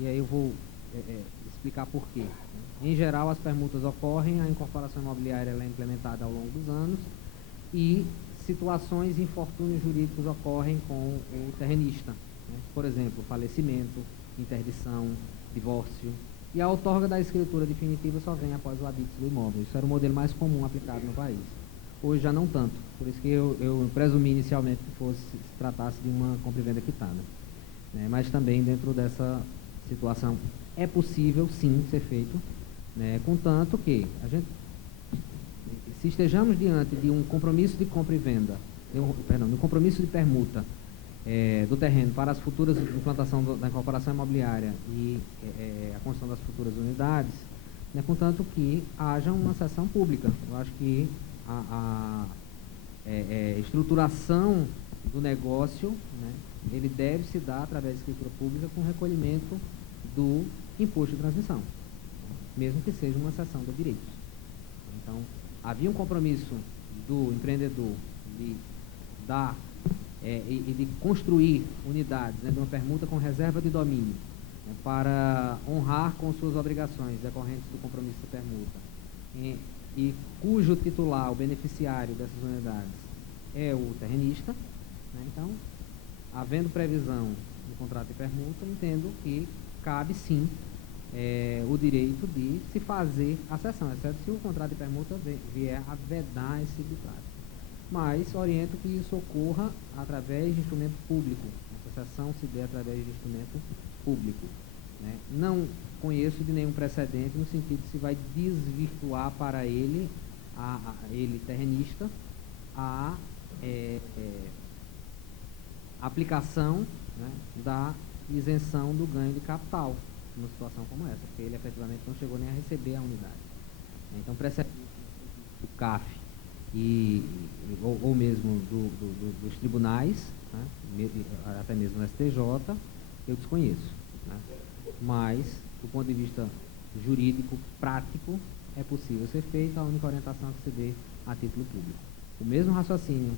E aí eu vou explicar por quê. Em geral, as permutas ocorrem, a incorporação imobiliária ela é implementada ao longo dos anos e situações e infortúnios jurídicos ocorrem com o terrenista. Né? Por exemplo, falecimento, interdição, divórcio. E a outorga da escritura definitiva só vem após o habite do imóvel. Isso era o modelo mais comum aplicado no país. Hoje já não tanto. Por isso que eu presumi inicialmente que se tratasse de uma compra e venda quitada. Né? Mas também dentro dessa situação é possível, sim, ser feito, né? Contanto que se estejamos diante de um compromisso de compra e venda, de um compromisso de permuta do terreno para as futuras implantação da incorporação imobiliária e a construção das futuras unidades, né? Contanto que haja uma sessão pública. Eu acho que a estruturação do negócio, né, ele deve se dar através de escritura pública com recolhimento do imposto de transmissão, mesmo que seja uma cessão de direitos. Então, havia um compromisso do empreendedor de dar e de construir unidades, né, de uma permuta com reserva de domínio, né, para honrar com suas obrigações decorrentes do compromisso da permuta, e cujo titular, o beneficiário dessas unidades, é o terrenista, né? Então, havendo previsão no contrato de permuta, entendo que cabe sim o direito de se fazer a cessão, exceto se o contrato de permuta vier a vedar esse tipo de prática. Mas oriento que isso ocorra através de instrumento público, essa cessão se dê através de instrumento público, né? Não conheço de nenhum precedente no sentido de se vai desvirtuar para ele, ele terrenista, a aplicação, né, da isenção do ganho de capital numa situação como essa, porque ele efetivamente não chegou nem a receber a unidade. Então, precedente do CAF ou mesmo dos tribunais, né, até mesmo no STJ, eu desconheço, né? Mas, do ponto de vista jurídico, prático, é possível ser feito, a única orientação é que se dê a título público. O mesmo raciocínio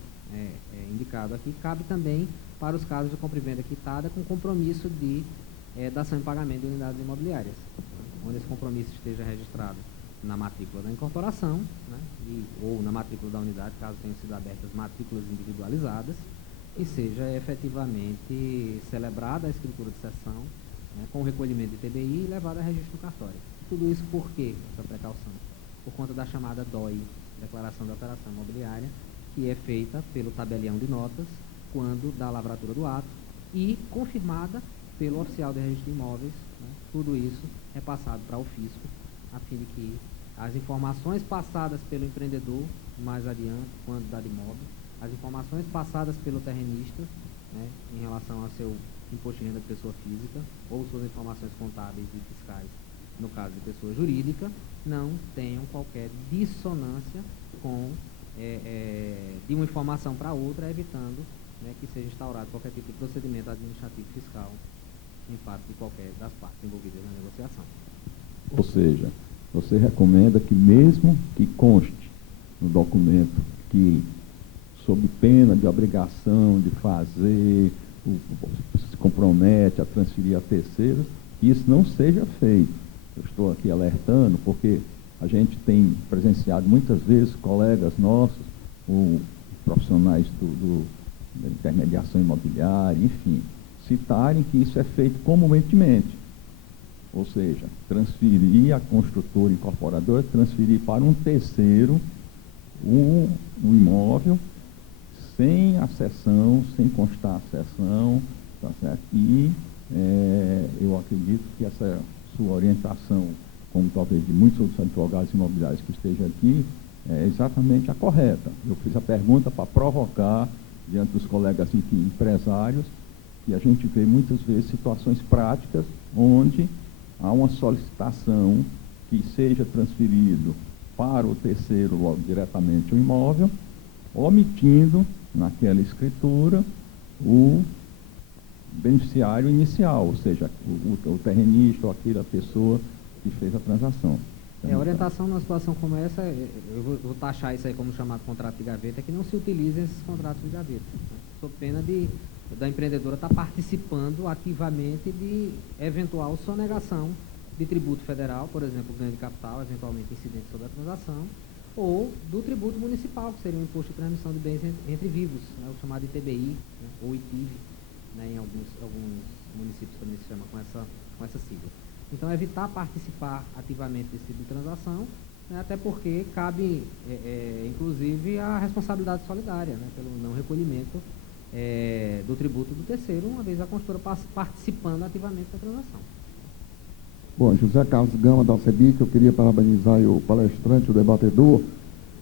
indicado aqui cabe também para os casos de compra e venda quitada com compromisso de dação em pagamento de unidades imobiliárias, onde esse compromisso esteja registrado na matrícula da incorporação, né, ou na matrícula da unidade, caso tenham sido abertas matrículas individualizadas, e seja efetivamente celebrada a escritura de cessão, né, com o recolhimento de TBI e levada a registro do cartório. Tudo isso por quê, essa precaução? Por conta da chamada DOI, Declaração de Operação Imobiliária, que é feita pelo tabelião de notas, quando da lavratura do ato, e confirmada pelo oficial de registro de imóveis, né? Tudo isso é passado para o fisco, a fim de que as informações passadas pelo empreendedor, mais adiante, quando dá de imóvel, as informações passadas pelo terrenista, né, em relação ao seu imposto de renda de pessoa física, ou suas informações contábeis e fiscais, no caso de pessoa jurídica, não tenham qualquer dissonância com de uma informação para outra, evitando, né, que seja instaurado qualquer tipo de procedimento administrativo fiscal em parte de qualquer das partes envolvidas na negociação. Ou seja, você recomenda que mesmo que conste no documento que, sob pena de obrigação de fazer, se compromete a transferir a terceiros, que isso não seja feito. Eu estou aqui alertando porque a gente tem presenciado muitas vezes colegas nossos, ou profissionais da intermediação imobiliária, enfim, citarem que isso é feito comumente. Ou seja, transferir a construtora incorporadora, transferir para um terceiro um imóvel sem a cessão, sem constar a cessão, tá certo? E eu acredito que essa sua orientação, como talvez de muitos outros advogados imobiliários que estejam aqui, é exatamente a correta. Eu fiz a pergunta para provocar, diante dos colegas aqui, empresários, que a gente vê muitas vezes situações práticas onde há uma solicitação que seja transferido para o terceiro logo diretamente o imóvel, omitindo naquela escritura o beneficiário inicial, ou seja, o terrenista ou aquela pessoa que fez a transação. A orientação numa situação como essa, eu vou taxar isso aí como chamado contrato de gaveta, é que não se utilizem esses contratos de gaveta, né, sob pena de da empreendedora estar participando ativamente de eventual sonegação de tributo federal, por exemplo, ganho de capital, eventualmente incidente sobre a transação, ou do tributo municipal, que seria o imposto de transmissão de bens entre vivos, né, o chamado ITBI, né, ou ITIV, né, em alguns municípios também se chama com essa sigla. Então, evitar participar ativamente desse tipo de transação, né, até porque cabe, inclusive, a responsabilidade solidária, né, pelo não recolhimento do tributo do terceiro, uma vez a construtora participando ativamente da transação. Bom, José Carlos Gama, da CEBIC, eu queria parabenizar o palestrante, o debatedor,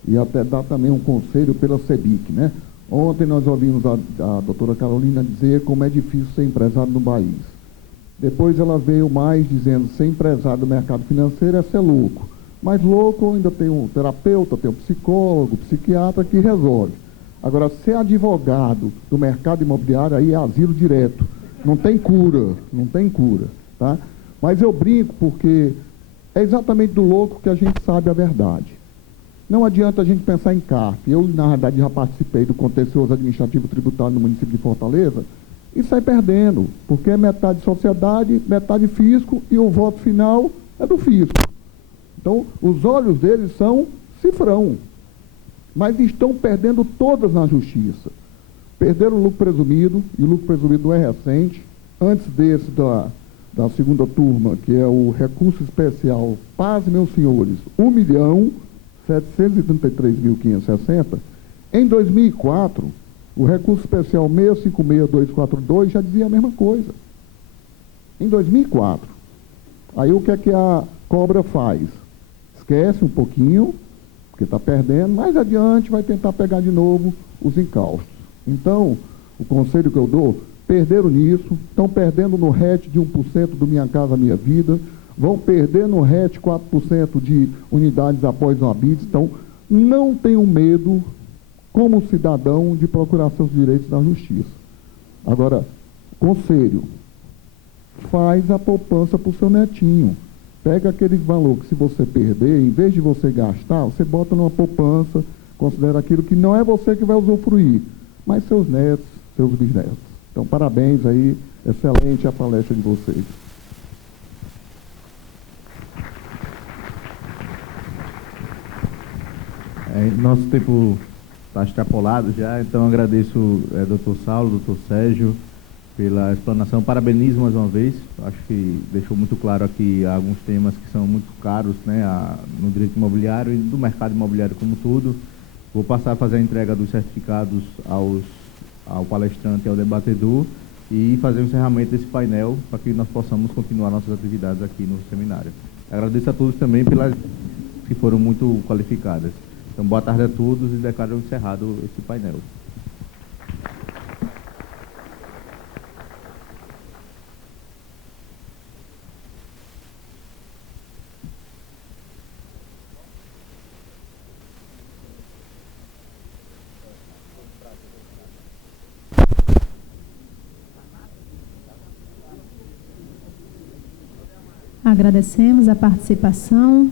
e até dar também um conselho pela CEBIC, né? Ontem nós ouvimos a doutora Carolina dizer como é difícil ser empresário no país. Depois ela veio mais dizendo que ser empresário do mercado financeiro é ser louco. Mas louco ainda tem um terapeuta, tem um psicólogo, psiquiatra que resolve. Agora, ser advogado do mercado imobiliário aí é asilo direto. Não tem cura, não tem cura, tá? Mas eu brinco porque é exatamente do louco que a gente sabe a verdade. Não adianta a gente pensar em CARF. Eu, na verdade, já participei do contencioso administrativo tributário no município de Fortaleza e sai perdendo, porque é metade sociedade, metade fisco e o voto final é do fisco. Então, os olhos deles são cifrão, mas estão perdendo todas na justiça. Perderam o lucro presumido, e o lucro presumido não é recente. Antes desse da segunda turma, que é o recurso especial, paz, meus senhores, 1.733.560, em 2004, o recurso especial 656242 já dizia a mesma coisa. Em 2004. Aí o que é que a cobra faz? Esquece um pouquinho, porque está perdendo, mais adiante vai tentar pegar de novo os encalços. Então, o conselho que eu dou, perderam nisso, estão perdendo no RET de 1% do Minha Casa Minha Vida, vão perder no RET 4% de unidades após o habite. Então, não tenham medo, como cidadão, de procurar seus direitos na justiça. Agora, conselho, faz a poupança para o seu netinho. Pega aquele valor que, se você perder, em vez de você gastar, você bota numa poupança, considera aquilo que não é você que vai usufruir, mas seus netos, seus bisnetos. Então, parabéns aí, excelente a palestra de vocês. Nosso tempo está extrapolado já, então agradeço doutor Saulo, doutor Sérgio, pela explanação. Parabenizo mais uma vez, acho que deixou muito claro aqui alguns temas que são muito caros, né, no direito imobiliário e do mercado imobiliário como todo. Vou passar a fazer a entrega dos certificados ao palestrante e ao debatedor e fazer o encerramento desse painel para que nós possamos continuar nossas atividades aqui no seminário. Agradeço a todos também pelas que foram muito qualificadas. Então, boa tarde a todos e declaro encerrado esse painel. Agradecemos a participação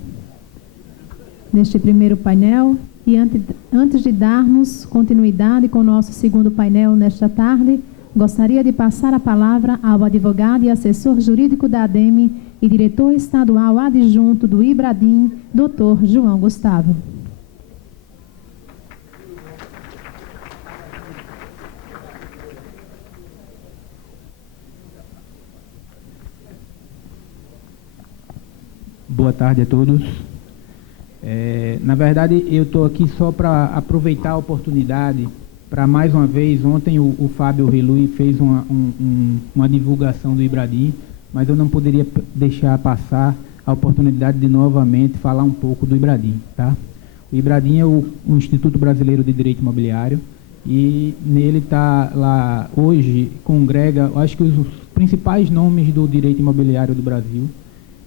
neste primeiro painel e antes de darmos continuidade com o nosso segundo painel nesta tarde, gostaria de passar a palavra ao advogado e assessor jurídico da ADEME e diretor estadual adjunto do IBRADIM, Dr. João Gustavo. Boa tarde a todos. Na verdade, eu estou aqui só para aproveitar a oportunidade para, mais uma vez, ontem o Fábio Relui fez uma divulgação do IBRADIM, mas eu não poderia deixar passar a oportunidade de novamente falar um pouco do IBRADIM. Tá? O IBRADIM é o Instituto Brasileiro de Direito Imobiliário e nele está lá, hoje, congrega, acho que os principais nomes do direito imobiliário do Brasil,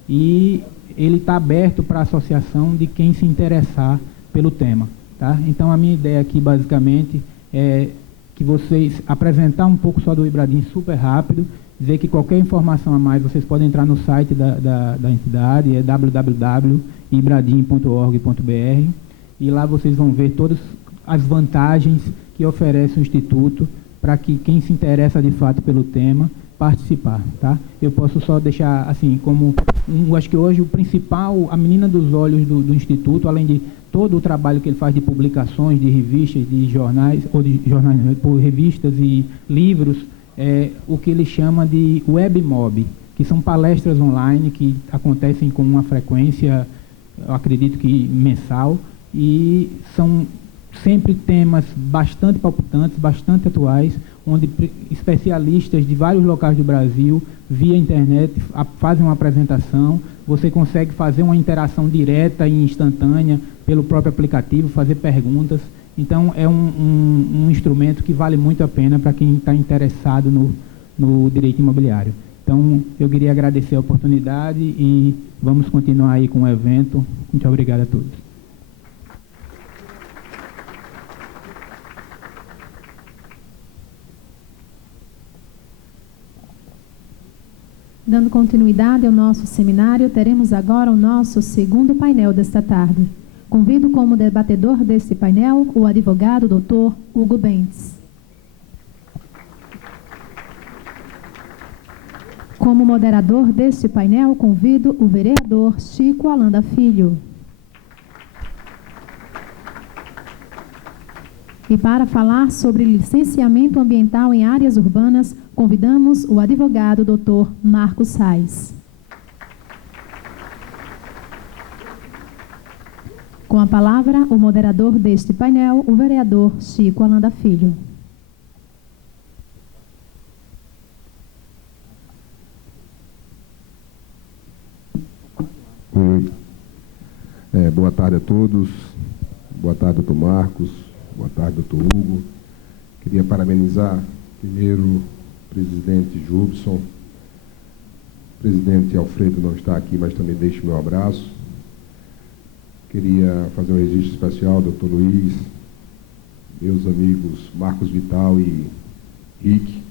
e ele está aberto para a associação de quem se interessar pelo tema. Tá? Então, a minha ideia aqui, basicamente, é que vocês apresentar um pouco só do IBRADIM super rápido, dizer que qualquer informação a mais, vocês podem entrar no site da entidade, é www.ibradim.org.br, e lá vocês vão ver todas as vantagens que oferece o Instituto para que quem se interessa de fato pelo tema participar, tá? Eu posso só deixar assim como acho que hoje o principal, a menina dos olhos do Instituto, além de todo o trabalho que ele faz de publicações, de revistas, de jornais, ou de jornais, por revistas e livros, é o que ele chama de webmob, que são palestras online que acontecem com uma frequência, eu acredito que mensal, e são sempre temas bastante palpitantes, bastante atuais, onde especialistas de vários locais do Brasil, via internet, fazem uma apresentação. Você consegue fazer uma interação direta e instantânea pelo próprio aplicativo, fazer perguntas. Então, é um instrumento que vale muito a pena para quem está interessado no direito imobiliário. Então, eu queria agradecer a oportunidade e vamos continuar aí com o evento. Muito obrigado a todos. Dando continuidade ao nosso seminário, teremos agora o nosso segundo painel desta tarde. Convido como debatedor deste painel o advogado Dr. Hugo Bentes. Como moderador deste painel, convido o vereador Chico Holanda Filho. E para falar sobre licenciamento ambiental em áreas urbanas, convidamos o advogado Dr. Marcos Sais. Com a palavra, o moderador deste painel, o vereador Chico Holanda Filho. Boa tarde a todos. Boa tarde, doutor Marcos. Boa tarde, doutor Hugo. Queria parabenizar primeiro o presidente Jubson. O presidente Alfredo não está aqui, mas também deixo meu abraço. Queria fazer um registro especial, doutor Luiz, meus amigos Marcos Vital e Rick.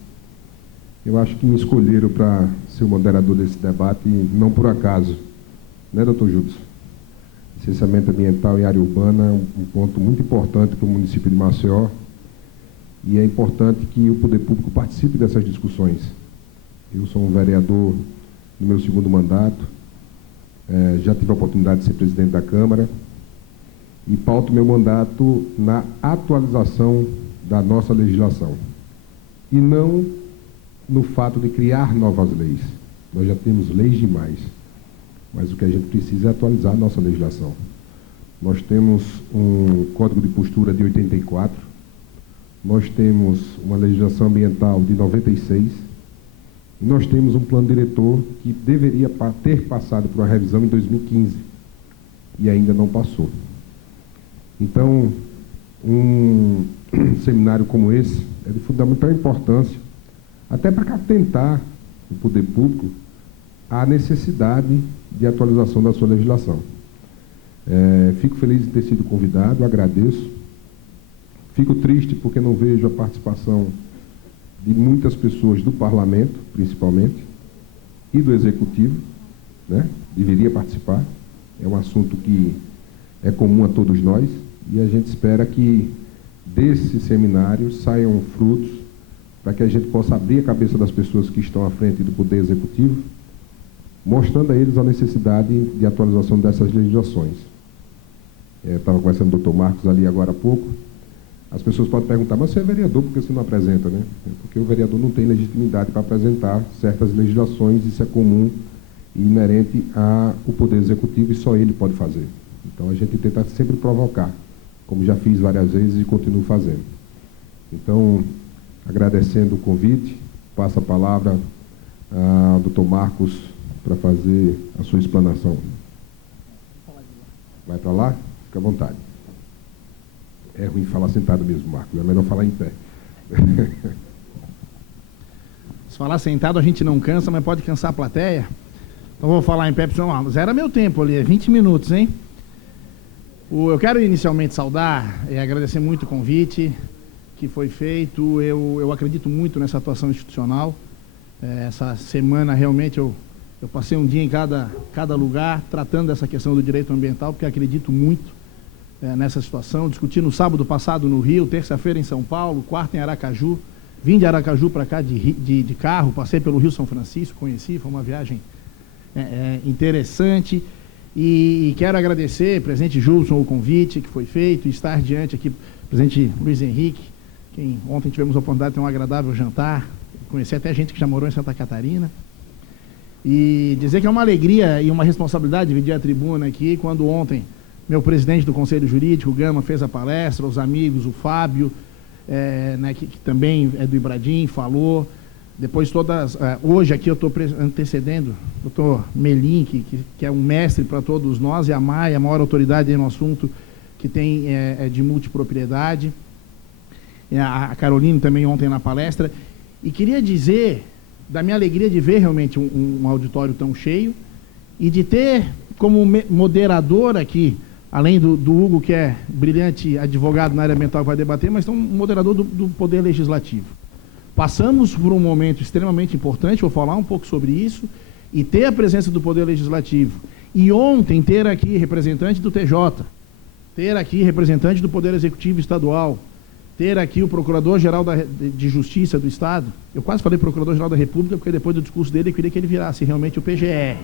Eu acho que me escolheram para ser o moderador desse debate, não por acaso, né, doutor Jubson? Licenciamento ambiental em área urbana é um ponto muito importante para o município de Maceió, e é importante que o poder público participe dessas discussões. Eu sou um vereador no meu segundo mandato, já tive a oportunidade de ser presidente da Câmara, e pauto meu mandato na atualização da nossa legislação, e não no fato de criar novas leis. Nós já temos leis demais, mas o que a gente precisa é atualizar a nossa legislação. Nós temos um Código de Postura de 84, nós temos uma legislação ambiental de 96, e nós temos um plano diretor que deveria ter passado por uma revisão em 2015, e ainda não passou. Então, um seminário como esse é de fundamental importância, até para atentar o poder público à necessidade de atualização da sua legislação. Fico feliz de ter sido convidado, agradeço. Fico triste porque não vejo a participação de muitas pessoas do Parlamento, principalmente, e do Executivo, né? Deveria participar. É um assunto que é comum a todos nós, e a gente espera que desse seminário saiam frutos para que a gente possa abrir a cabeça das pessoas que estão à frente do Poder Executivo, mostrando a eles a necessidade de atualização dessas legislações. Estava conversando com o doutor Marcos ali agora há pouco. As pessoas podem perguntar, mas você é vereador, por que você não apresenta, né? Porque o vereador não tem legitimidade para apresentar certas legislações, isso é comum e inerente ao Poder Executivo, e só ele pode fazer. Então a gente tenta sempre provocar, como já fiz várias vezes e continuo fazendo. Então, agradecendo o convite, passo a palavra ao doutor Marcos para fazer a sua explanação. Vai para lá? Fica à vontade. É ruim falar sentado mesmo, Marcos. É melhor falar em pé. Se falar sentado a gente não cansa, mas pode cansar a plateia. Então vou falar em pé, porque zero meu tempo ali, é 20 minutos, hein? Eu quero inicialmente saudar e agradecer muito o convite que foi feito. Eu acredito muito nessa atuação institucional. Essa semana realmente eu passei um dia em cada lugar tratando dessa questão do direito ambiental, porque acredito muito nessa situação. Discuti no sábado passado no Rio, terça-feira em São Paulo, quarta em Aracaju. Vim de Aracaju para cá de carro, passei pelo Rio São Francisco, conheci, foi uma viagem interessante. E quero agradecer, presidente Julson, o convite que foi feito, e estar diante aqui, presidente Luiz Henrique, quem ontem tivemos a oportunidade de ter um agradável jantar, conhecer até gente que já morou em Santa Catarina. E dizer que é uma alegria e uma responsabilidade dividir a tribuna aqui, quando ontem meu presidente do Conselho Jurídico, o Gama, fez a palestra, os amigos, o Fábio, que também é do Ibradim, falou. Depois hoje aqui eu estou antecedendo o doutor Melim, que é um mestre para todos nós, e a Maia, a maior autoridade no assunto que tem de multipropriedade. A Caroline também ontem na palestra. E queria dizer da minha alegria de ver realmente um auditório tão cheio e de ter como moderador aqui, além do Hugo, que é brilhante advogado na área ambiental que vai debater, mas tem um moderador do Poder Legislativo. Passamos por um momento extremamente importante, vou falar um pouco sobre isso, e ter a presença do Poder Legislativo. E ontem ter aqui representante do TJ, ter aqui representante do Poder Executivo Estadual, ter aqui o Procurador-Geral de Justiça do Estado. Eu quase falei Procurador-Geral da República, porque depois do discurso dele eu queria que ele virasse realmente o PGR.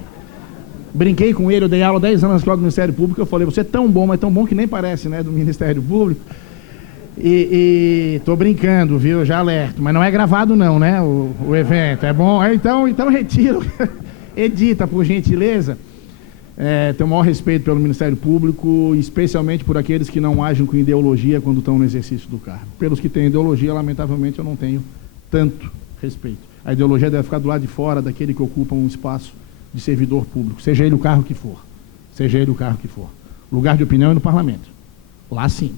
Brinquei com ele, eu dei aula 10 anos do Ministério Público, eu falei, você é tão bom, mas tão bom que nem parece, né, do Ministério Público. E tô brincando, viu, já alerto, mas não é gravado não, né, o evento, é bom? Então retiro, edita, por gentileza. Tenho o maior respeito pelo Ministério Público, especialmente por aqueles que não agem com ideologia quando estão no exercício do cargo. Pelos que têm ideologia, lamentavelmente, eu não tenho tanto respeito. A ideologia deve ficar do lado de fora daquele que ocupa um espaço de servidor público, seja ele o cargo que for. Seja ele o cargo que for. Lugar de opinião é no parlamento. Lá sim.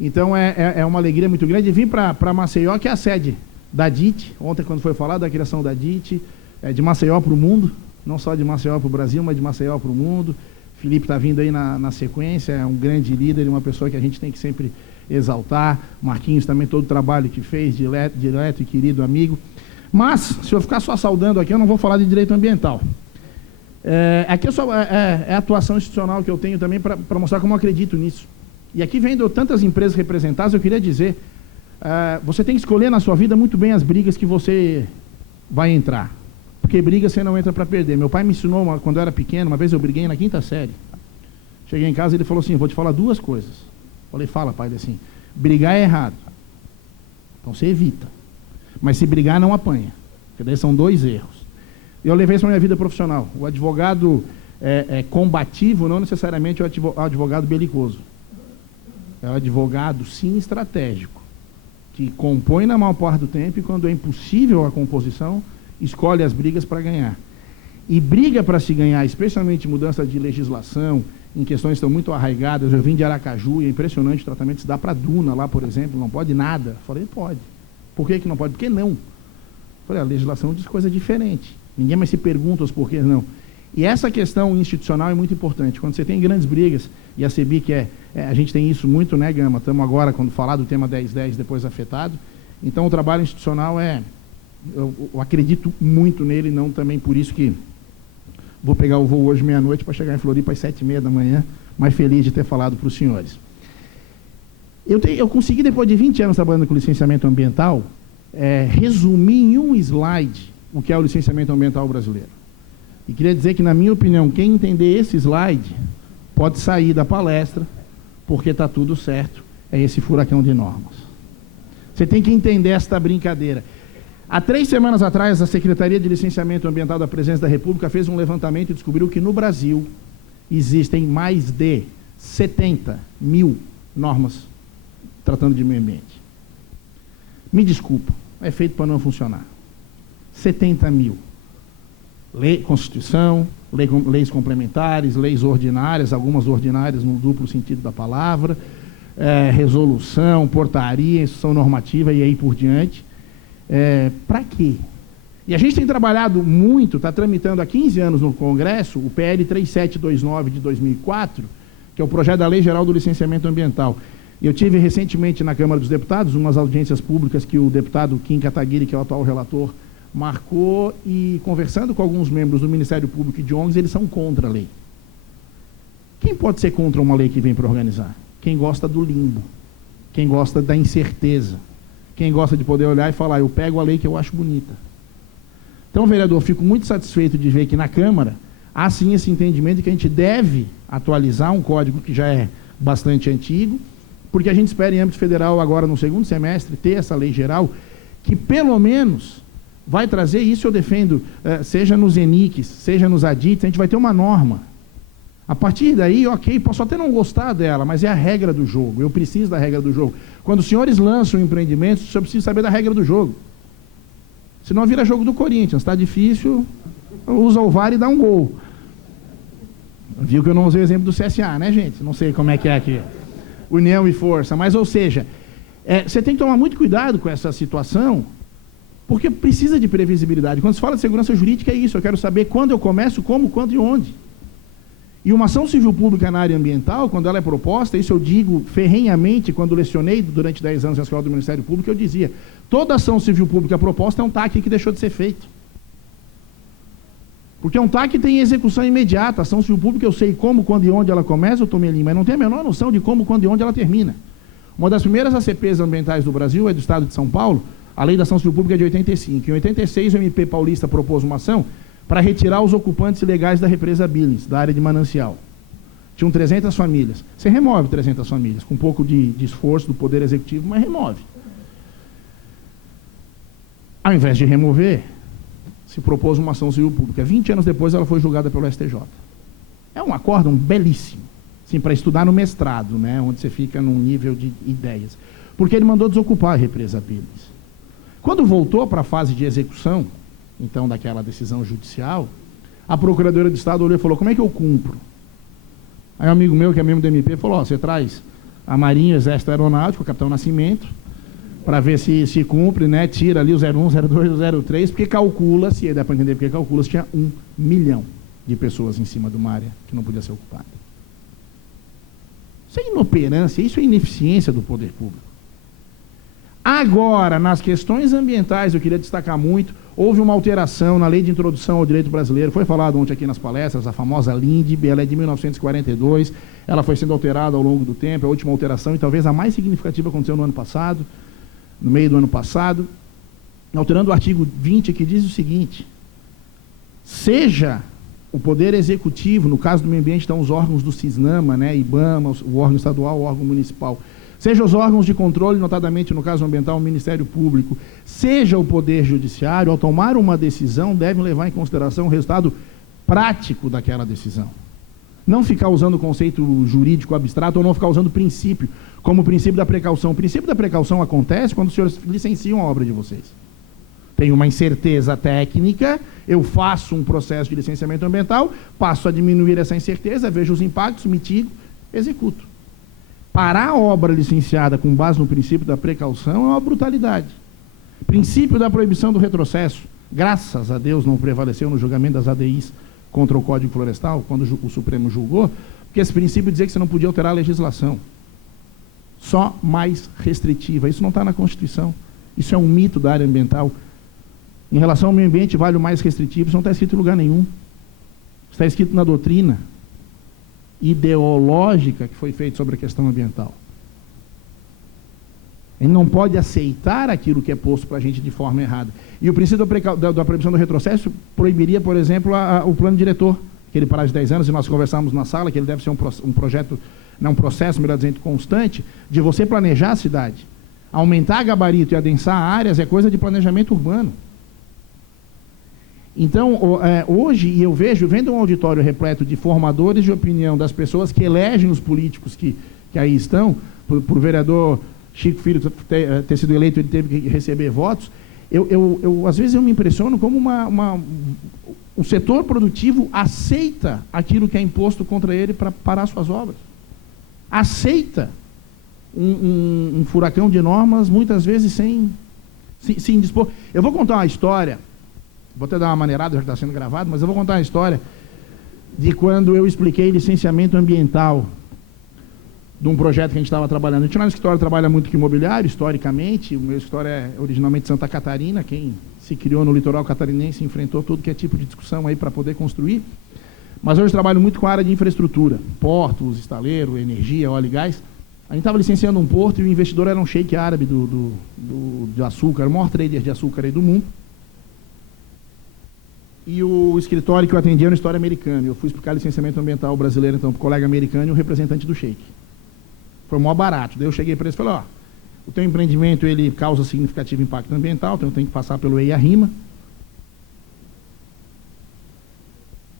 Então é uma alegria muito grande vir para Maceió, que é a sede da DIT. Ontem, quando foi falado da criação da DIT, de Maceió para o mundo, não só de Maceió para o Brasil, mas de Maceió para o mundo. Felipe está vindo aí na sequência, é um grande líder, uma pessoa que a gente tem que sempre exaltar. Marquinhos também, todo o trabalho que fez, direto e querido amigo. Mas, se eu ficar só saudando aqui, eu não vou falar de direito ambiental. Aqui é a atuação institucional que eu tenho também para mostrar como eu acredito nisso. E aqui vendo tantas empresas representadas, eu queria dizer, você tem que escolher na sua vida muito bem as brigas que você vai entrar. Porque briga você não entra para perder. Meu pai me ensinou, quando eu era pequeno, uma vez eu briguei na 5ª série. Cheguei em casa e ele falou assim, vou te falar 2 coisas. Falei, fala, pai. Ele assim, brigar é errado. Então você evita. Mas se brigar, não apanha. Porque daí são 2 erros. Eu levei isso para a minha vida profissional. O advogado combativo não necessariamente é o advogado belicoso. É o advogado, sim, estratégico. Que compõe na maior parte do tempo e quando é impossível a composição, escolhe as brigas para ganhar. E briga para se ganhar, especialmente mudança de legislação, em questões que estão muito arraigadas. Eu vim de Aracaju e é impressionante o tratamento que se dá para a Duna lá, por exemplo, não pode nada. Falei, pode. Por que não pode? Por que não? Falei, a legislação diz coisa diferente. Ninguém mais se pergunta os porquês não. E essa questão institucional é muito importante. Quando você tem grandes brigas, e a CEBIC a gente tem isso muito, né, Gama? Estamos agora, quando falar do tema 1010, depois afetado. Então, o trabalho institucional eu acredito muito nele, não também por isso que vou pegar o voo hoje meia-noite para chegar em Floripa às 7h30 da manhã, mais feliz de ter falado para os senhores. Eu consegui, depois de 20 anos trabalhando com licenciamento ambiental, resumir em um slide o que é o licenciamento ambiental brasileiro. E queria dizer que, na minha opinião, quem entender esse slide pode sair da palestra, porque está tudo certo, é esse furacão de normas. Você tem que entender esta brincadeira. Há 3 semanas atrás, a Secretaria de Licenciamento Ambiental da Presidência da República fez um levantamento e descobriu que no Brasil existem mais de 70 mil normas tratando de meio ambiente. Me desculpa, é feito para não funcionar. 70 mil. Constituição, leis complementares, leis ordinárias, algumas ordinárias no duplo sentido da palavra, resolução, portaria, instrução normativa e aí por diante. Para quê? E a gente tem trabalhado muito, está tramitando há 15 anos no Congresso, o PL 3729 de 2004, que é o projeto da Lei Geral do Licenciamento Ambiental. Eu tive recentemente na Câmara dos Deputados umas audiências públicas que o deputado Kim Kataguiri, que é o atual relator, marcou, e conversando com alguns membros do Ministério Público e de ONGs, eles são contra a lei. Quem pode ser contra uma lei que vem para organizar? Quem gosta do limbo, quem gosta da incerteza, quem gosta de poder olhar e falar, eu pego a lei que eu acho bonita. Então, vereador, fico muito satisfeito de ver que na Câmara há sim esse entendimento de que a gente deve atualizar um código que já é bastante antigo, porque a gente espera em âmbito federal agora no segundo semestre ter essa lei geral que pelo menos vai trazer, isso eu defendo, seja nos ENICs, seja nos ADITs, a gente vai ter uma norma. A partir daí, ok, posso até não gostar dela, mas é a regra do jogo, eu preciso da regra do jogo. Quando os senhores lançam empreendimentos, o senhor precisa saber da regra do jogo. Senão vira jogo do Corinthians, está difícil, usa o VAR e dá um gol. Viu que eu não usei o exemplo do CSA, né, gente? Não sei como é que é aqui. União e força, mas, ou seja, você tem que tomar muito cuidado com essa situação, porque precisa de previsibilidade. Quando se fala de segurança jurídica, é isso, eu quero saber quando eu começo, como, quando e onde. E uma ação civil pública na área ambiental, quando ela é proposta, isso eu digo ferrenhamente, quando lecionei durante 10 anos na Escola do Ministério Público, eu dizia, toda ação civil pública proposta é um TAC que deixou de ser feito. Porque um TAC tem execução imediata, ação civil pública eu sei como, quando e onde ela começa, eu tomei ali, mas não tenho a menor noção de como, quando e onde ela termina. Uma das primeiras ACPs ambientais do Brasil é do Estado de São Paulo, a lei da ação civil pública é de 85. Em 86, o MP paulista propôs uma ação para retirar os ocupantes ilegais da represa Billings, da área de manancial. Tinham 300 famílias. Você remove 300 famílias, com um pouco de esforço do Poder Executivo, mas remove. Ao invés de remover, se propôs uma ação civil pública. 20 anos depois, ela foi julgada pelo STJ. É um acórdão belíssimo, assim, para estudar no mestrado, né, onde você fica num nível de ideias. Porque ele mandou desocupar a represa Billings. Quando voltou para a fase de execução, então, daquela decisão judicial, a Procuradora do Estado olhou e falou, como é que eu cumpro? Aí um amigo meu, que é membro do MP, falou, você traz a Marinha, o Exército Aeronáutico, o Capitão Nascimento, para ver se cumpre, né? Tira ali o 01, 02, 03, porque calcula-se, e dá para entender porque calcula-se, tinha 1 milhão de pessoas em cima de uma área que não podia ser ocupada. Isso é inoperância, isso é ineficiência do poder público. Agora, nas questões ambientais, eu queria destacar muito, houve uma alteração na Lei de Introdução ao Direito Brasileiro, foi falado ontem aqui nas palestras, a famosa LINDB, ela é de 1942, ela foi sendo alterada ao longo do tempo, a última alteração, e talvez a mais significativa aconteceu no ano passado, no meio do ano passado, alterando o artigo 20, que diz o seguinte, seja o Poder Executivo, no caso do meio ambiente estão os órgãos do CISNAMA, né, IBAMA, o órgão estadual, o órgão municipal, seja os órgãos de controle, notadamente no caso ambiental, o Ministério Público, seja o Poder Judiciário, ao tomar uma decisão, devem levar em consideração o resultado prático daquela decisão. Não ficar usando o conceito jurídico abstrato ou não ficar usando o princípio, como o princípio da precaução. O princípio da precaução acontece quando os senhores licenciam a obra de vocês. Tem uma incerteza técnica, eu faço um processo de licenciamento ambiental, passo a diminuir essa incerteza, vejo os impactos, mitigo, executo. Parar a obra licenciada com base no princípio da precaução é uma brutalidade. Princípio da proibição do retrocesso, graças a Deus não prevaleceu no julgamento das ADIs contra o Código Florestal, quando o Supremo julgou, porque esse princípio dizia que você não podia alterar a legislação. Só mais restritiva. Isso não está na Constituição. Isso é um mito da área ambiental. Em relação ao meio ambiente, vale o mais restritivo, isso não está escrito em lugar nenhum. Está escrito na doutrina ideológica que foi feita sobre a questão ambiental. Ele não pode aceitar aquilo que é posto para a gente de forma errada. E o princípio da proibição do retrocesso proibiria, por exemplo, o plano diretor, aquele prazo de 10 anos, e nós conversamos na sala, que ele deve ser um projeto, não, um processo, melhor dizendo, constante, de você planejar a cidade. Aumentar gabarito e adensar áreas é coisa de planejamento urbano. Então, hoje, e eu vejo, vendo um auditório repleto de formadores de opinião das pessoas que elegem os políticos que aí estão, por vereador Chico Filho ter sido eleito, ele teve que receber votos, às vezes eu me impressiono como um setor produtivo aceita aquilo que é imposto contra ele para parar suas obras. Aceita um furacão de normas, muitas vezes sem dispor. Eu vou contar uma história, vou até dar uma maneirada, já está sendo gravado, mas eu vou contar uma história de quando eu expliquei licenciamento ambiental de um projeto que a gente estava trabalhando. A gente lá no escritório trabalha muito com imobiliário, historicamente, o meu escritório é originalmente de Santa Catarina, quem se criou no litoral catarinense enfrentou tudo que é tipo de discussão aí para poder construir, mas hoje trabalho muito com a área de infraestrutura, portos, estaleiro, energia, óleo e gás, A gente estava licenciando um porto e o investidor era um sheik árabe de açúcar, o maior trader de açúcar aí do mundo. E o escritório que eu atendia era um escritório americano. Eu fui explicar licenciamento ambiental brasileiro, então, para o colega americano e o representante do sheik. Foi o maior barato. Daí eu cheguei para ele e falei, ó, o teu empreendimento ele causa significativo impacto ambiental, então eu tenho que passar pelo EIA-RIMA,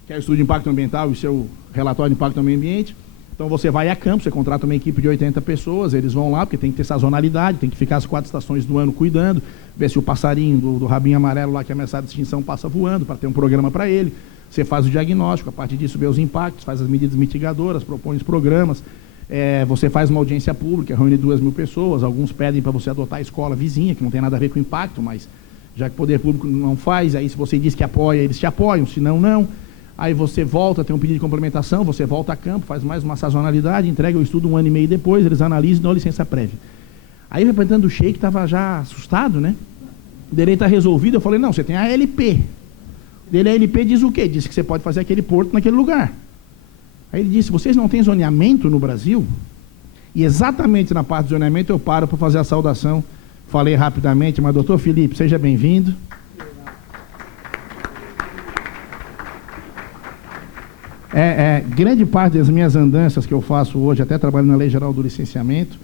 que é o estudo de impacto ambiental e o seu relatório de impacto ao meio ambiente. Então você vai a campo, você contrata uma equipe de 80 pessoas, eles vão lá, porque tem que ter sazonalidade, tem que ficar as 4 estações do ano cuidando, ver se o passarinho do rabinho amarelo lá que é ameaçado de extinção passa voando, para ter um programa para ele. Você faz o diagnóstico, a partir disso vê os impactos, faz as medidas mitigadoras, propõe os programas, você faz uma audiência pública, reúne 2.000 pessoas, alguns pedem para você adotar a escola vizinha, que não tem nada a ver com o impacto, mas já que o poder público não faz, aí se você diz que apoia, eles te apoiam, se não, não. Aí você volta, tem um pedido de complementação, você volta a campo, faz mais uma sazonalidade, entrega o estudo 1 ano e meio depois, eles analisam e dão licença prévia. Aí o representante do sheik estava já assustado, né? O direito está resolvido, eu falei, não, você tem a ALP. Dele a ALP diz o quê? Diz que você pode fazer aquele porto naquele lugar. Aí ele disse, vocês não têm zoneamento no Brasil? E exatamente na parte do zoneamento eu paro para fazer a saudação. Falei rapidamente, mas doutor Felipe, seja bem-vindo. Grande parte das minhas andanças que eu faço hoje, até trabalho na Lei Geral do Licenciamento,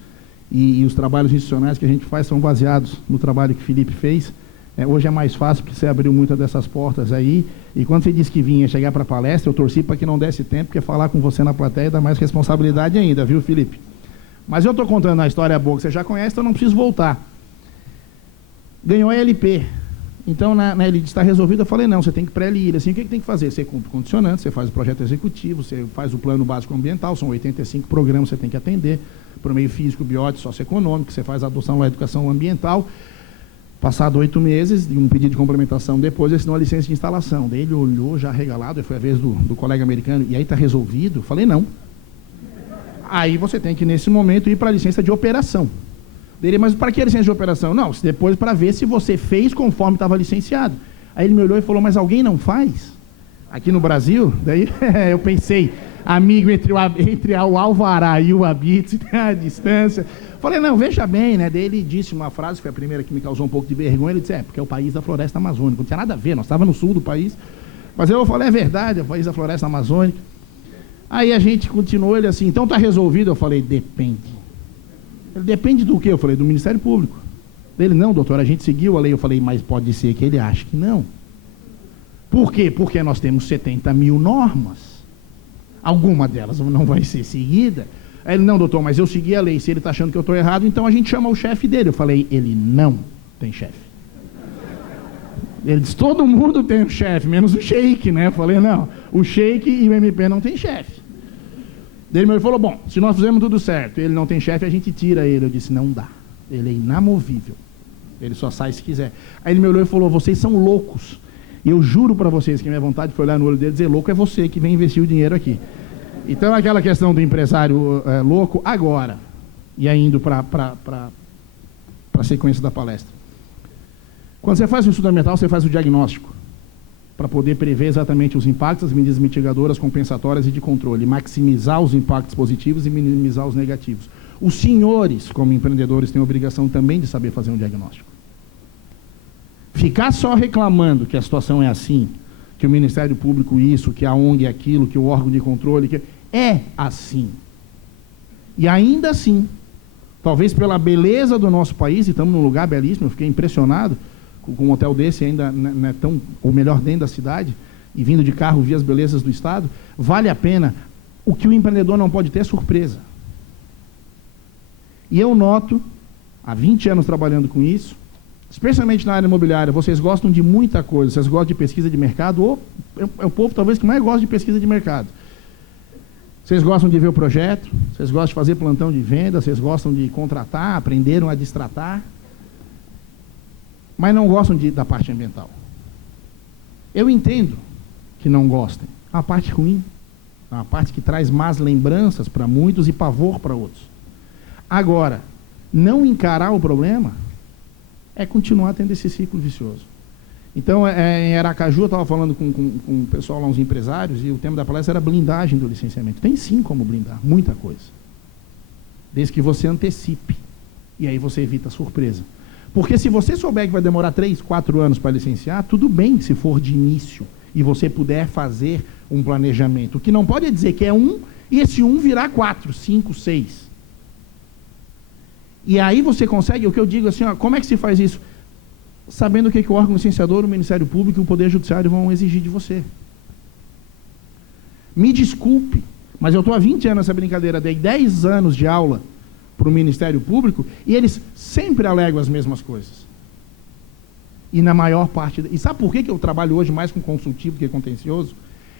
e os trabalhos institucionais que a gente faz são baseados no trabalho que o Felipe fez. Hoje é mais fácil porque você abriu muitas dessas portas aí, e quando você disse que vinha chegar para a palestra, eu torci para que não desse tempo, porque falar com você na plateia dá mais responsabilidade ainda, viu, Felipe? Mas eu estou contando a história boa que você já conhece, então não preciso voltar. Ganhou a LP. Então, ele está resolvido, eu falei, não, você tem que pré-LIR, assim, o que tem que fazer? Você cumpre condicionante, você faz o projeto executivo, você faz o plano básico ambiental, são 85 programas que você tem que atender, por meio físico, biótico, socioeconômico, você faz a adoção da educação ambiental, passado 8 meses, de um pedido de complementação depois, eles dão a licença de instalação. Daí ele olhou já regalado, foi a vez do colega americano, e aí está resolvido? Eu falei, não. Aí você tem que, nesse momento, ir para a licença de operação. Dele, mas para que a licença de operação? Não, depois para ver se você fez conforme estava licenciado. Aí ele me olhou e falou, mas alguém não faz? Aqui no Brasil? Daí eu pensei, amigo, entre o alvará e o habite, tem a distância. Falei, não, veja bem, né? Daí ele disse uma frase, foi a primeira que me causou um pouco de vergonha, ele disse, porque é o país da floresta amazônica. Não tinha nada a ver, nós estávamos no sul do país. Mas eu falei, é verdade, é o país da floresta amazônica. Aí a gente continuou, ele assim, então está resolvido? Eu falei, depende. Ele, depende do quê? Eu falei, do Ministério Público. Ele, não, doutor, a gente seguiu a lei. Eu falei, mas pode ser que ele ache que não. Por quê? Porque nós temos 70 mil normas. Alguma delas não vai ser seguida. Aí ele, não, doutor, mas eu segui a lei. Se ele está achando que eu estou errado, então a gente chama o chefe dele. Eu falei, ele não tem chefe. Ele disse, todo mundo tem um chefe, menos o sheik, né? Eu falei, não, o sheik e o MP não tem chefe. Ele falou, bom, se nós fizermos tudo certo, ele não tem chefe, a gente tira ele. Eu disse, não dá, ele é inamovível, ele só sai se quiser. Aí ele me olhou e falou, vocês são loucos. E eu juro para vocês que minha vontade foi olhar no olho dele e dizer, louco é você que vem investir o dinheiro aqui. Então aquela questão do empresário louco, agora, e aí indo para a sequência da palestra. Quando você faz o estudo ambiental, você faz o diagnóstico, para poder prever exatamente os impactos, as medidas mitigadoras, compensatórias e de controle, maximizar os impactos positivos e minimizar os negativos. Os senhores, como empreendedores, têm a obrigação também de saber fazer um diagnóstico. Ficar só reclamando que a situação é assim, que o Ministério Público isso, que a ONG é aquilo, que o órgão de controle... É assim. E ainda assim, talvez pela beleza do nosso país, e estamos num lugar belíssimo, eu fiquei impressionado, com um hotel desse ainda não é tão, ou melhor, dentro da cidade, e vindo de carro vi as belezas do estado, vale a pena. O que o empreendedor não pode ter é surpresa. E eu noto, há 20 anos trabalhando com isso, especialmente na área imobiliária, vocês gostam de muita coisa, vocês gostam de pesquisa de mercado, ou é o povo talvez que mais gosta de pesquisa de mercado. Vocês gostam de ver o projeto, vocês gostam de fazer plantão de venda, vocês gostam de contratar, aprenderam a destratar, mas não gostam da parte ambiental. Eu entendo que não gostem. É uma parte ruim, é uma parte que traz más lembranças para muitos e pavor para outros. Agora, não encarar o problema é continuar tendo esse ciclo vicioso. Então, em Aracaju, eu estava falando com o pessoal lá, uns empresários, e o tema da palestra era blindagem do licenciamento. Tem sim como blindar, muita coisa. desde que você antecipe. E aí você evita a surpresa. Porque se você souber que vai demorar 3, 4 anos para licenciar, tudo bem se for de início e você puder fazer um planejamento. O que não pode é dizer que é 1 e esse 1 virar 4, 5, 6. E aí você consegue, o que eu digo assim, ó, como é que se faz isso? Sabendo o que o órgão licenciador, o Ministério Público e o Poder Judiciário vão exigir de você. Me desculpe, mas eu estou há 20 anos nessa brincadeira, dei 10 anos de aula para o Ministério Público e eles sempre alegam as mesmas coisas. E na maior parte... E sabe por que eu trabalho hoje mais com consultivo que contencioso?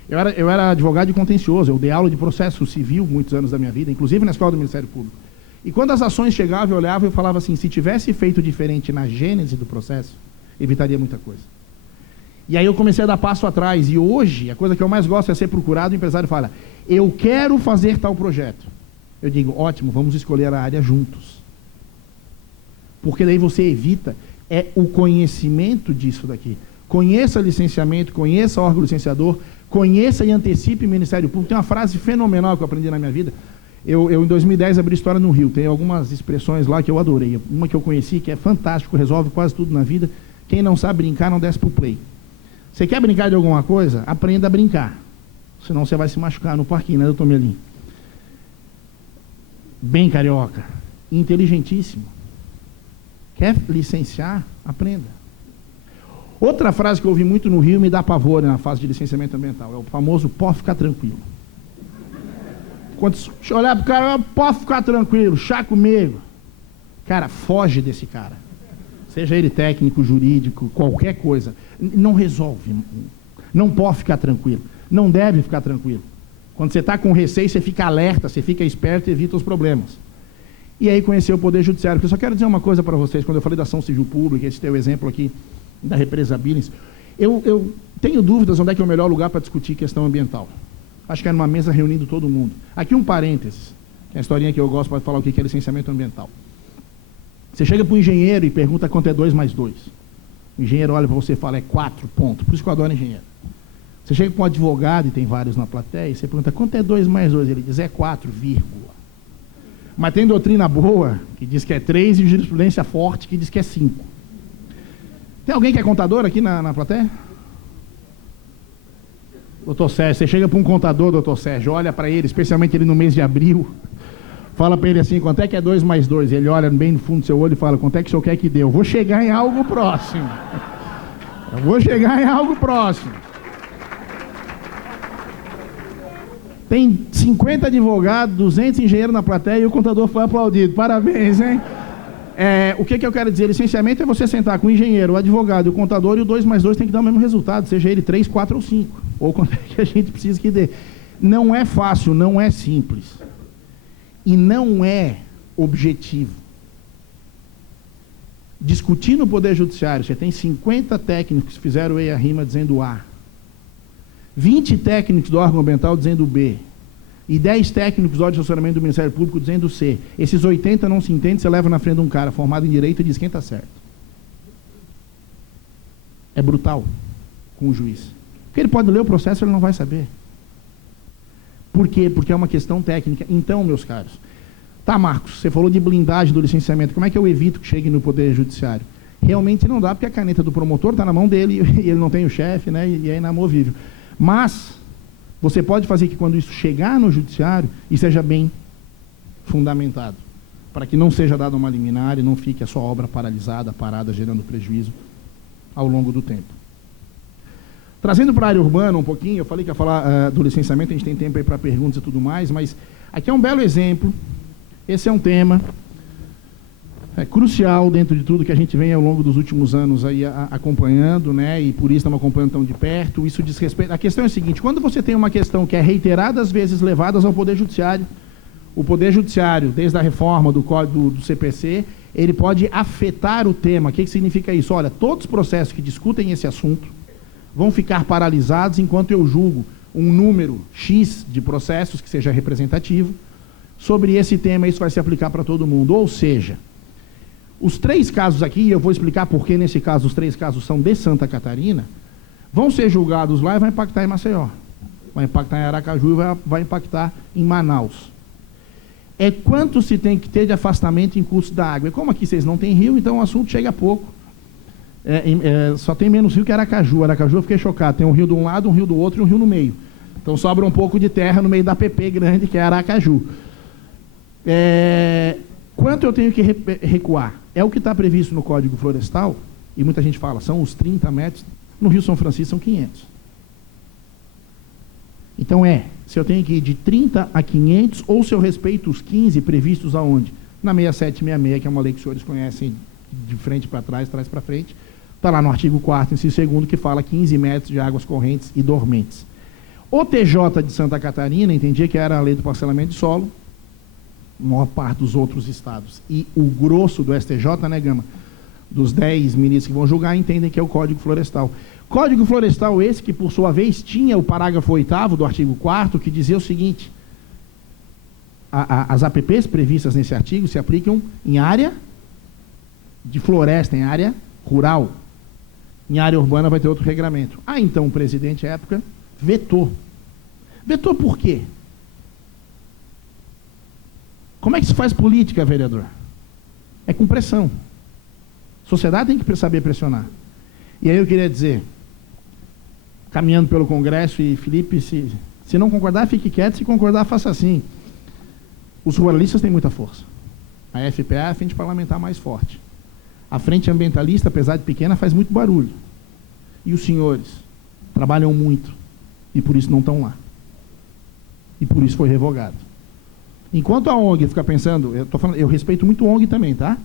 Eu era advogado de contencioso, eu dei aula de processo civil muitos anos da minha vida, inclusive na escola do Ministério Público. E quando as ações chegavam, eu olhava e falava assim, se tivesse feito diferente na gênese do processo, evitaria muita coisa. E aí eu comecei a dar passo atrás, e hoje, a coisa que eu mais gosto é ser procurado, o empresário fala, eu quero fazer tal projeto. Eu digo, ótimo, vamos escolher a área juntos. Porque daí você evita o conhecimento disso daqui. Conheça licenciamento, conheça órgão licenciador, conheça e antecipe o Ministério Público. Tem uma frase fenomenal que eu aprendi na minha vida. Eu em 2010 abri História no Rio, tem algumas expressões lá que eu adorei. Uma que eu conheci, que é fantástico, resolve quase tudo na vida. Quem não sabe brincar, não desce pro play. Você quer brincar de alguma coisa? Aprenda a brincar. Senão você vai se machucar no parquinho, né, doutor Melim? Bem carioca. Inteligentíssimo. Quer licenciar? Aprenda. Outra frase que eu ouvi muito no Rio me dá pavor na fase de licenciamento ambiental. É o famoso pode ficar tranquilo. Quando você olhar para o cara, pode ficar tranquilo, chá comigo. Cara, foge desse cara. Seja ele técnico, jurídico, qualquer coisa. Não resolve. Não pode ficar tranquilo. Não deve ficar tranquilo. Quando você está com receio, você fica alerta, você fica esperto e evita os problemas. E aí conhecer o Poder Judiciário. Porque eu só quero dizer uma coisa para vocês. Quando eu falei da ação civil pública, esse teu exemplo aqui da represa Billings, eu tenho dúvidas onde é que é o melhor lugar para discutir questão ambiental. Acho que é numa mesa reunindo todo mundo. Aqui um parênteses, que é a historinha que eu gosto para falar o que é licenciamento ambiental. Você chega para o engenheiro e pergunta quanto é 2 mais 2. O engenheiro olha para você e fala, é 4, ponto. Por isso que eu adoro engenheiro. Você chega para um advogado, e tem vários na plateia, e você pergunta quanto é 2 mais 2. Ele diz, é 4, vírgula. Mas tem doutrina boa, que diz que é 3, e jurisprudência forte, que diz que é 5. Tem alguém que é contador aqui na plateia? Doutor Sérgio, você chega para um contador, doutor Sérgio, olha para ele, especialmente ele no mês de abril, fala para ele assim, quanto é que é 2 mais 2? Ele olha bem no fundo do seu olho e fala, quanto é que o senhor quer que dê? Eu vou chegar em algo próximo. Eu vou chegar em algo próximo. Tem 50 advogados, 200 engenheiros na plateia e o contador foi aplaudido. Parabéns, hein? O que eu quero dizer? Licenciamento é você sentar com o engenheiro, o advogado e o contador, e o 2 mais 2 tem que dar o mesmo resultado, seja ele 3, 4 ou 5. Ou quanto é que a gente precisa que dê. Não é fácil, não é simples. E não é objetivo. Discutir no Poder Judiciário, você tem 50 técnicos que fizeram E a rima dizendo A. 20 técnicos do órgão ambiental dizendo B. E 10 técnicos do assessoramento do Ministério Público dizendo C. Esses 80 não se entendem, você leva na frente de um cara formado em Direito e diz quem está certo. É brutal com o juiz. Porque ele pode ler o processo e ele não vai saber. Por quê? Porque é uma questão técnica. Então, meus caros, tá, Marcos, você falou de blindagem do licenciamento. Como é que eu evito que chegue no Poder Judiciário? Realmente não dá, porque a caneta do promotor está na mão dele e ele não tem o chefe, né? E é inamovível. Mas você pode fazer que quando isso chegar no Judiciário, isso seja bem fundamentado, para que não seja dada uma liminar e não fique a sua obra paralisada, parada, gerando prejuízo ao longo do tempo. Trazendo para a área urbana um pouquinho, eu falei que ia falar do licenciamento, a gente tem tempo aí para perguntas e tudo mais, mas aqui é um belo exemplo. Esse é um tema crucial dentro de tudo que a gente vem ao longo dos últimos anos aí acompanhando, né? E por isso estamos acompanhando tão de perto. Isso diz respeito. A questão é a seguinte: quando você tem uma questão que é reiteradas vezes levadas ao Poder Judiciário, o Poder Judiciário, desde a reforma do Código do CPC, ele pode afetar o tema. O que significa isso? Olha, todos os processos que discutem esse assunto vão ficar paralisados enquanto eu julgo um número X de processos que seja representativo sobre esse tema. Isso vai se aplicar para todo mundo. Ou seja, os 3 casos aqui, e eu vou explicar por que nesse caso os 3 casos são de Santa Catarina, vão ser julgados lá e vai impactar em Maceió, vai impactar em Aracaju e vai impactar em Manaus. é quanto se tem que ter de afastamento em curso da água. E como aqui vocês não têm rio, então o assunto chega a pouco. Só tem menos rio que Aracaju. Aracaju eu fiquei chocado. Tem um rio de um lado, um rio do outro e um rio no meio. Então sobra um pouco de terra no meio da PP grande, que é Aracaju. Quanto eu tenho que recuar? É o que está previsto no Código Florestal, e muita gente fala, são os 30 metros. No Rio São Francisco são 500. Então se eu tenho que ir de 30 a 500, ou se eu respeito os 15 previstos aonde? Na 6766, que é uma lei que os senhores conhecem de frente para trás, trás para frente, está lá no artigo 4º, inciso 2º, que fala 15 metros de águas correntes e dormentes. O TJ de Santa Catarina entendia que era a lei do parcelamento de solo, a maior parte dos outros estados. E o grosso do STJ, né, Gama, dos 10 ministros que vão julgar, entendem que é o Código Florestal. Código Florestal esse que, por sua vez, tinha o parágrafo 8º do artigo 4º, que dizia o seguinte: as APPs previstas nesse artigo se aplicam em área de floresta, em área rural. Em área urbana vai ter outro regramento. Então o presidente, à época, vetou. Vetou por quê? Como é que se faz política, vereador? É com pressão. A sociedade tem que saber pressionar. E aí eu queria dizer, caminhando pelo Congresso, e Felipe, se não concordar, fique quieto, se concordar, faça assim. Os ruralistas têm muita força. A FPA é a Frente Parlamentar mais forte. A Frente Ambientalista, apesar de pequena, faz muito barulho. E os senhores trabalham muito, e por isso não estão lá. E por isso foi revogado. Enquanto a ONG fica pensando, eu respeito muito a ONG também, tá?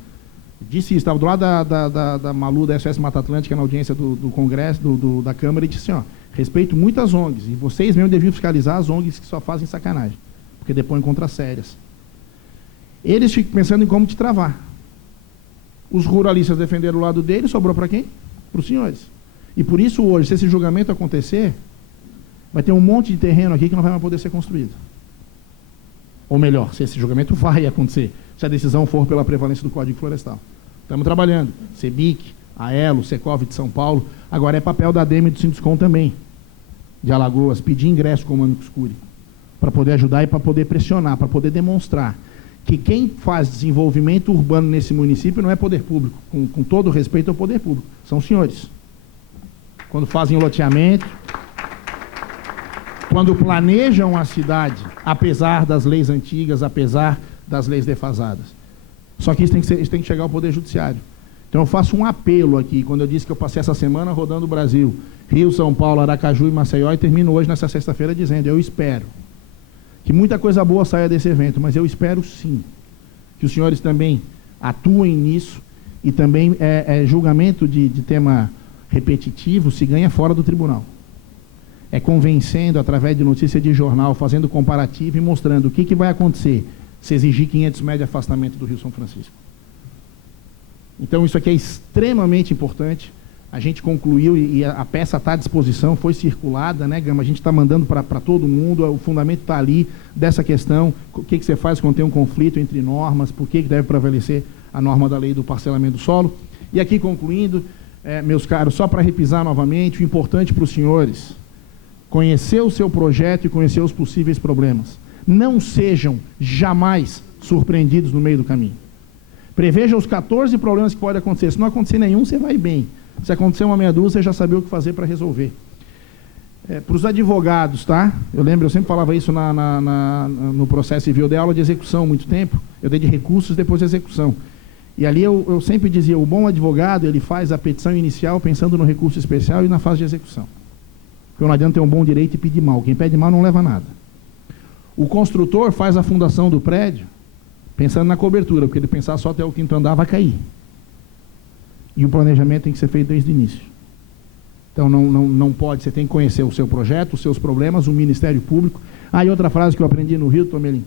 Disse isso, estava do lado da Malu, da SOS Mata Atlântica, na audiência do Congresso, da Câmara, e disse assim, respeito muito as ONGs, e vocês mesmo deviam fiscalizar as ONGs que só fazem sacanagem, porque depõem contra sérias. Eles ficam pensando em como te travar. Os ruralistas defenderam o lado deles, sobrou para quem? Para os senhores. E por isso hoje, se esse julgamento acontecer, vai ter um monte de terreno aqui que não vai mais poder ser construído. Ou melhor, se esse julgamento vai acontecer, se a decisão for pela prevalência do Código Florestal. Estamos trabalhando. CEBIC, AELO, Secov de São Paulo. Agora é papel da ADEME e do Sinduscom também, de Alagoas, pedir ingresso com o Amicus Curiae, para poder ajudar e para poder pressionar, para poder demonstrar que quem faz desenvolvimento urbano nesse município não é poder público, com todo respeito ao poder público, são os senhores. Quando fazem loteamento, quando planejam a cidade, apesar das leis antigas, apesar das leis defasadas. Só que isso tem que chegar ao Poder Judiciário. Então eu faço um apelo aqui, quando eu disse que eu passei essa semana rodando o Brasil, Rio, São Paulo, Aracaju e Maceió, e termino hoje, nessa sexta-feira, dizendo, eu espero que muita coisa boa saia desse evento, mas eu espero sim que os senhores também atuem nisso, e também julgamento de tema repetitivo se ganha fora do tribunal. É convencendo, através de notícia de jornal, fazendo comparativo e mostrando o que vai acontecer se exigir 500 metros de afastamento do Rio São Francisco. Então, isso aqui é extremamente importante. A gente concluiu e a peça está à disposição, foi circulada, né, Gama? A gente está mandando para todo mundo, o fundamento está ali dessa questão, o que você faz quando tem um conflito entre normas, por que deve prevalecer a norma da lei do parcelamento do solo. E aqui, concluindo, meus caros, só para repisar novamente, o importante para os senhores, conhecer o seu projeto e conhecer os possíveis problemas. Não sejam jamais surpreendidos no meio do caminho. Preveja os 14 problemas que podem acontecer. Se não acontecer nenhum, você vai bem. Se acontecer uma meia dúzia, você já sabe o que fazer para resolver. Para os advogados, tá? Eu sempre falava isso no processo civil, eu dei aula de execução há muito tempo, eu dei de recursos depois de execução. E ali eu sempre dizia, o bom advogado, ele faz a petição inicial pensando no recurso especial e na fase de execução. Porque não adianta ter um bom direito e pedir mal. Quem pede mal não leva nada. O construtor faz a fundação do prédio pensando na cobertura, porque ele pensar só até o quinto andar vai cair. E o planejamento tem que ser feito desde o início. Então não pode, você tem que conhecer o seu projeto, os seus problemas, o Ministério Público. E outra frase que eu aprendi no Rio, Tomelim.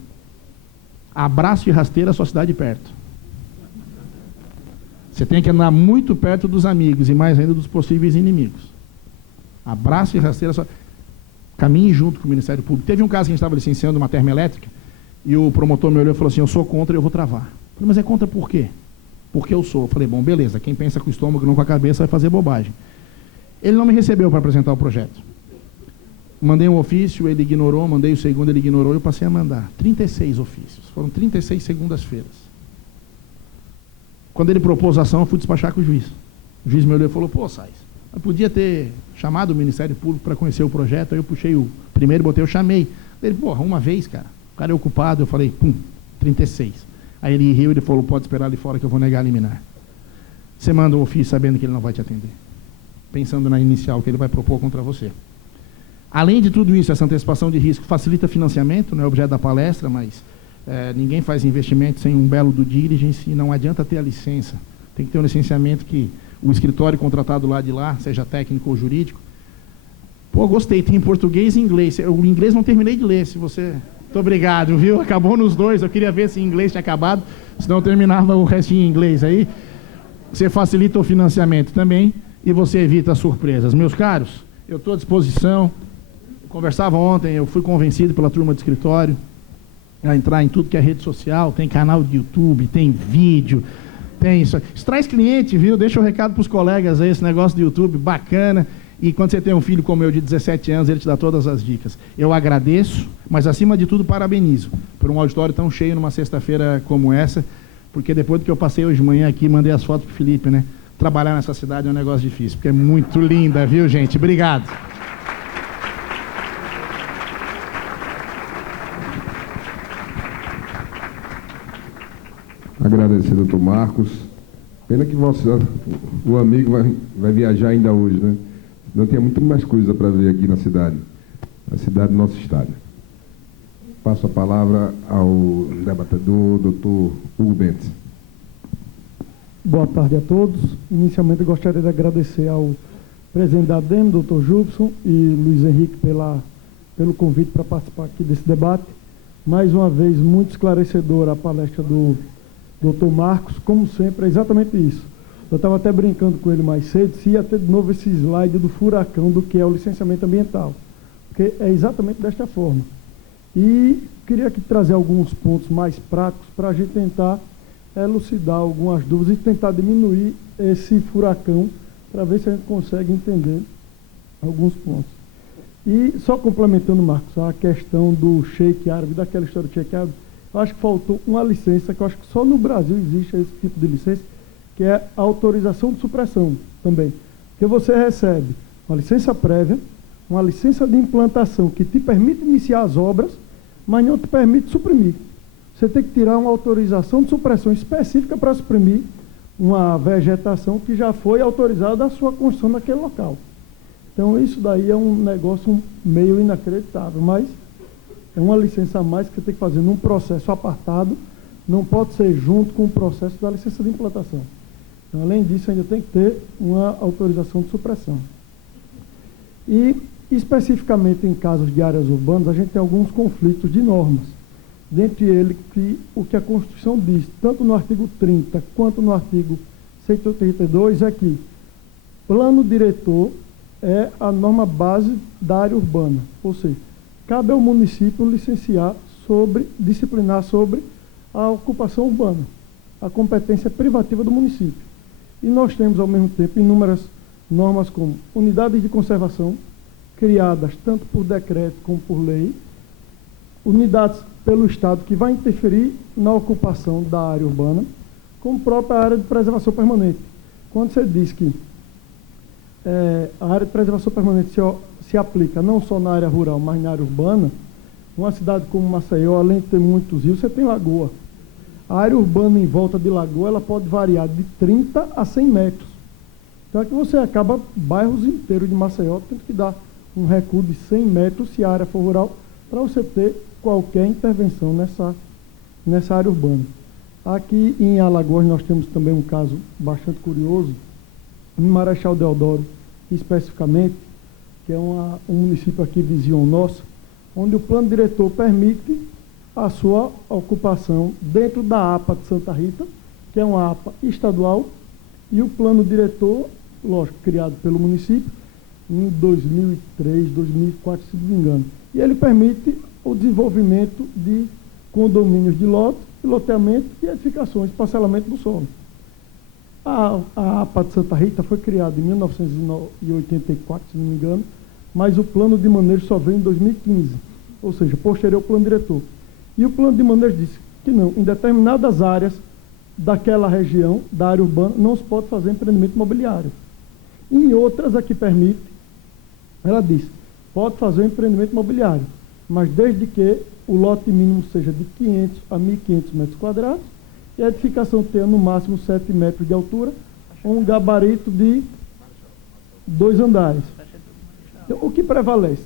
Abraço e rasteira, sua cidade perto. Você tem que andar muito perto dos amigos e mais ainda dos possíveis inimigos. Abraço e rasteira, caminhe junto com o Ministério Público. Teve um caso que a gente estava licenciando uma termoelétrica e o promotor me olhou e falou assim, eu sou contra e eu vou travar. Eu falei, mas é contra por quê? Porque eu sou. Eu falei, bom, beleza, quem pensa com o estômago, não com a cabeça, vai fazer bobagem. Ele não me recebeu para apresentar o projeto. Mandei um ofício, ele ignorou, mandei o segundo, ele ignorou, eu passei a mandar 36 ofícios. Foram 36 segundas-feiras. Quando ele propôs a ação, eu fui despachar com o juiz. O juiz me olhou e falou, pô, Sais, eu podia ter chamado o Ministério Público para conhecer o projeto, aí eu puxei o primeiro, botei, eu chamei. Ele, porra, uma vez, cara, o cara é ocupado, eu falei, 36. Aí ele riu, ele falou, pode esperar ali fora que eu vou negar a liminar. Você manda o ofício sabendo que ele não vai te atender, pensando na inicial que ele vai propor contra você. Além de tudo isso, essa antecipação de risco facilita financiamento, não é objeto da palestra, mas ninguém faz investimento sem um belo due diligence e não adianta ter a licença. Tem que ter um licenciamento que o escritório contratado lá de lá, seja técnico ou jurídico. Pô, gostei, tem em português e inglês. O inglês não terminei de ler, se você... Muito obrigado, viu? Acabou nos dois, eu queria ver se em inglês tinha acabado, senão eu terminava o restinho em inglês aí. Você facilita o financiamento também e você evita surpresas. Meus caros, eu estou à disposição. Conversava ontem, eu fui convencido pela turma do escritório a entrar em tudo que é rede social, tem canal de YouTube, tem vídeo, tem isso. Isso traz cliente, viu? Deixa o recado para os colegas aí, esse negócio do YouTube, bacana. E quando você tem um filho como eu de 17 anos, ele te dá todas as dicas. Eu agradeço, mas acima de tudo parabenizo por um auditório tão cheio numa sexta-feira como essa, porque depois do que eu passei hoje de manhã aqui, mandei as fotos pro Felipe, né? Trabalhar nessa cidade é um negócio difícil, porque é muito linda, viu, gente? Obrigado. Agradecer, doutor Marcos. Pena que o amigo vai viajar ainda hoje, né? Não tinha muito mais coisa para ver aqui na cidade do nosso estado. Passo a palavra ao debatedor, doutor Hugo Bentes. Boa tarde a todos. Inicialmente, eu gostaria de agradecer ao presidente da ADEM, doutor Jubson, e Luiz Henrique pelo convite para participar aqui desse debate. Mais uma vez, muito esclarecedora a palestra do doutor Marcos, como sempre, é exatamente isso. Eu estava até brincando com ele mais cedo, se ia ter de novo esse slide do furacão do que é o licenciamento ambiental, porque é exatamente desta forma. E queria aqui trazer alguns pontos mais práticos para a gente tentar elucidar algumas dúvidas e tentar diminuir esse furacão para ver se a gente consegue entender alguns pontos. E só complementando, Marcos, a questão do shake árabe, daquela história do shake árabe, eu acho que faltou uma licença, que eu acho que só no Brasil existe esse tipo de licença, que é a autorização de supressão também. Que você recebe uma licença prévia, uma licença de implantação que te permite iniciar as obras, mas não te permite suprimir. Você tem que tirar uma autorização de supressão específica para suprimir uma vegetação que já foi autorizada a sua construção naquele local. Então, isso daí é um negócio meio inacreditável, mas é uma licença a mais que você tem que fazer num processo apartado, não pode ser junto com o processo da licença de implantação. Então, além disso, ainda tem que ter uma autorização de supressão. E, especificamente em casos de áreas urbanas, a gente tem alguns conflitos de normas. Dentre eles, o que a Constituição diz, tanto no artigo 30 quanto no artigo 182, é que plano diretor é a norma base da área urbana, ou seja, cabe ao município licenciar disciplinar sobre a ocupação urbana. A competência é privativa do município. E nós temos, ao mesmo tempo, inúmeras normas como unidades de conservação, criadas tanto por decreto como por lei, unidades pelo Estado que vai interferir na ocupação da área urbana, como própria área de preservação permanente. Quando você diz que a área de preservação permanente se aplica não só na área rural, mas na área urbana, uma cidade como Maceió, além de ter muitos rios, você tem lagoa. A área urbana em volta de lagoa, ela pode variar de 30 a 100 metros. Então é que você acaba bairros inteiros de Maceió tendo que dar um recuo de 100 metros, se a área for rural, para você ter qualquer intervenção nessa área urbana. Aqui em Alagoas nós temos também um caso bastante curioso, em Marechal Deodoro, especificamente, que é um município aqui vizinho nosso, onde o plano diretor permite a sua ocupação dentro da APA de Santa Rita, que é uma APA estadual, e o plano diretor, lógico, criado pelo município, em 2003, 2004, se não me engano. E ele permite o desenvolvimento de condomínios de lote, loteamento e edificações, parcelamento do solo. A APA de Santa Rita foi criada em 1984, se não me engano, mas o plano de manejo só veio em 2015, ou seja, posterior ao plano diretor. E o plano de manejo disse que não, em determinadas áreas daquela região, da área urbana, não se pode fazer empreendimento imobiliário. Em outras, a que permite, ela diz, pode fazer um empreendimento imobiliário, mas desde que o lote mínimo seja de 500 a 1.500 metros quadrados e a edificação tenha no máximo 7 metros de altura, um gabarito de 2 andares. Então, o que prevalece?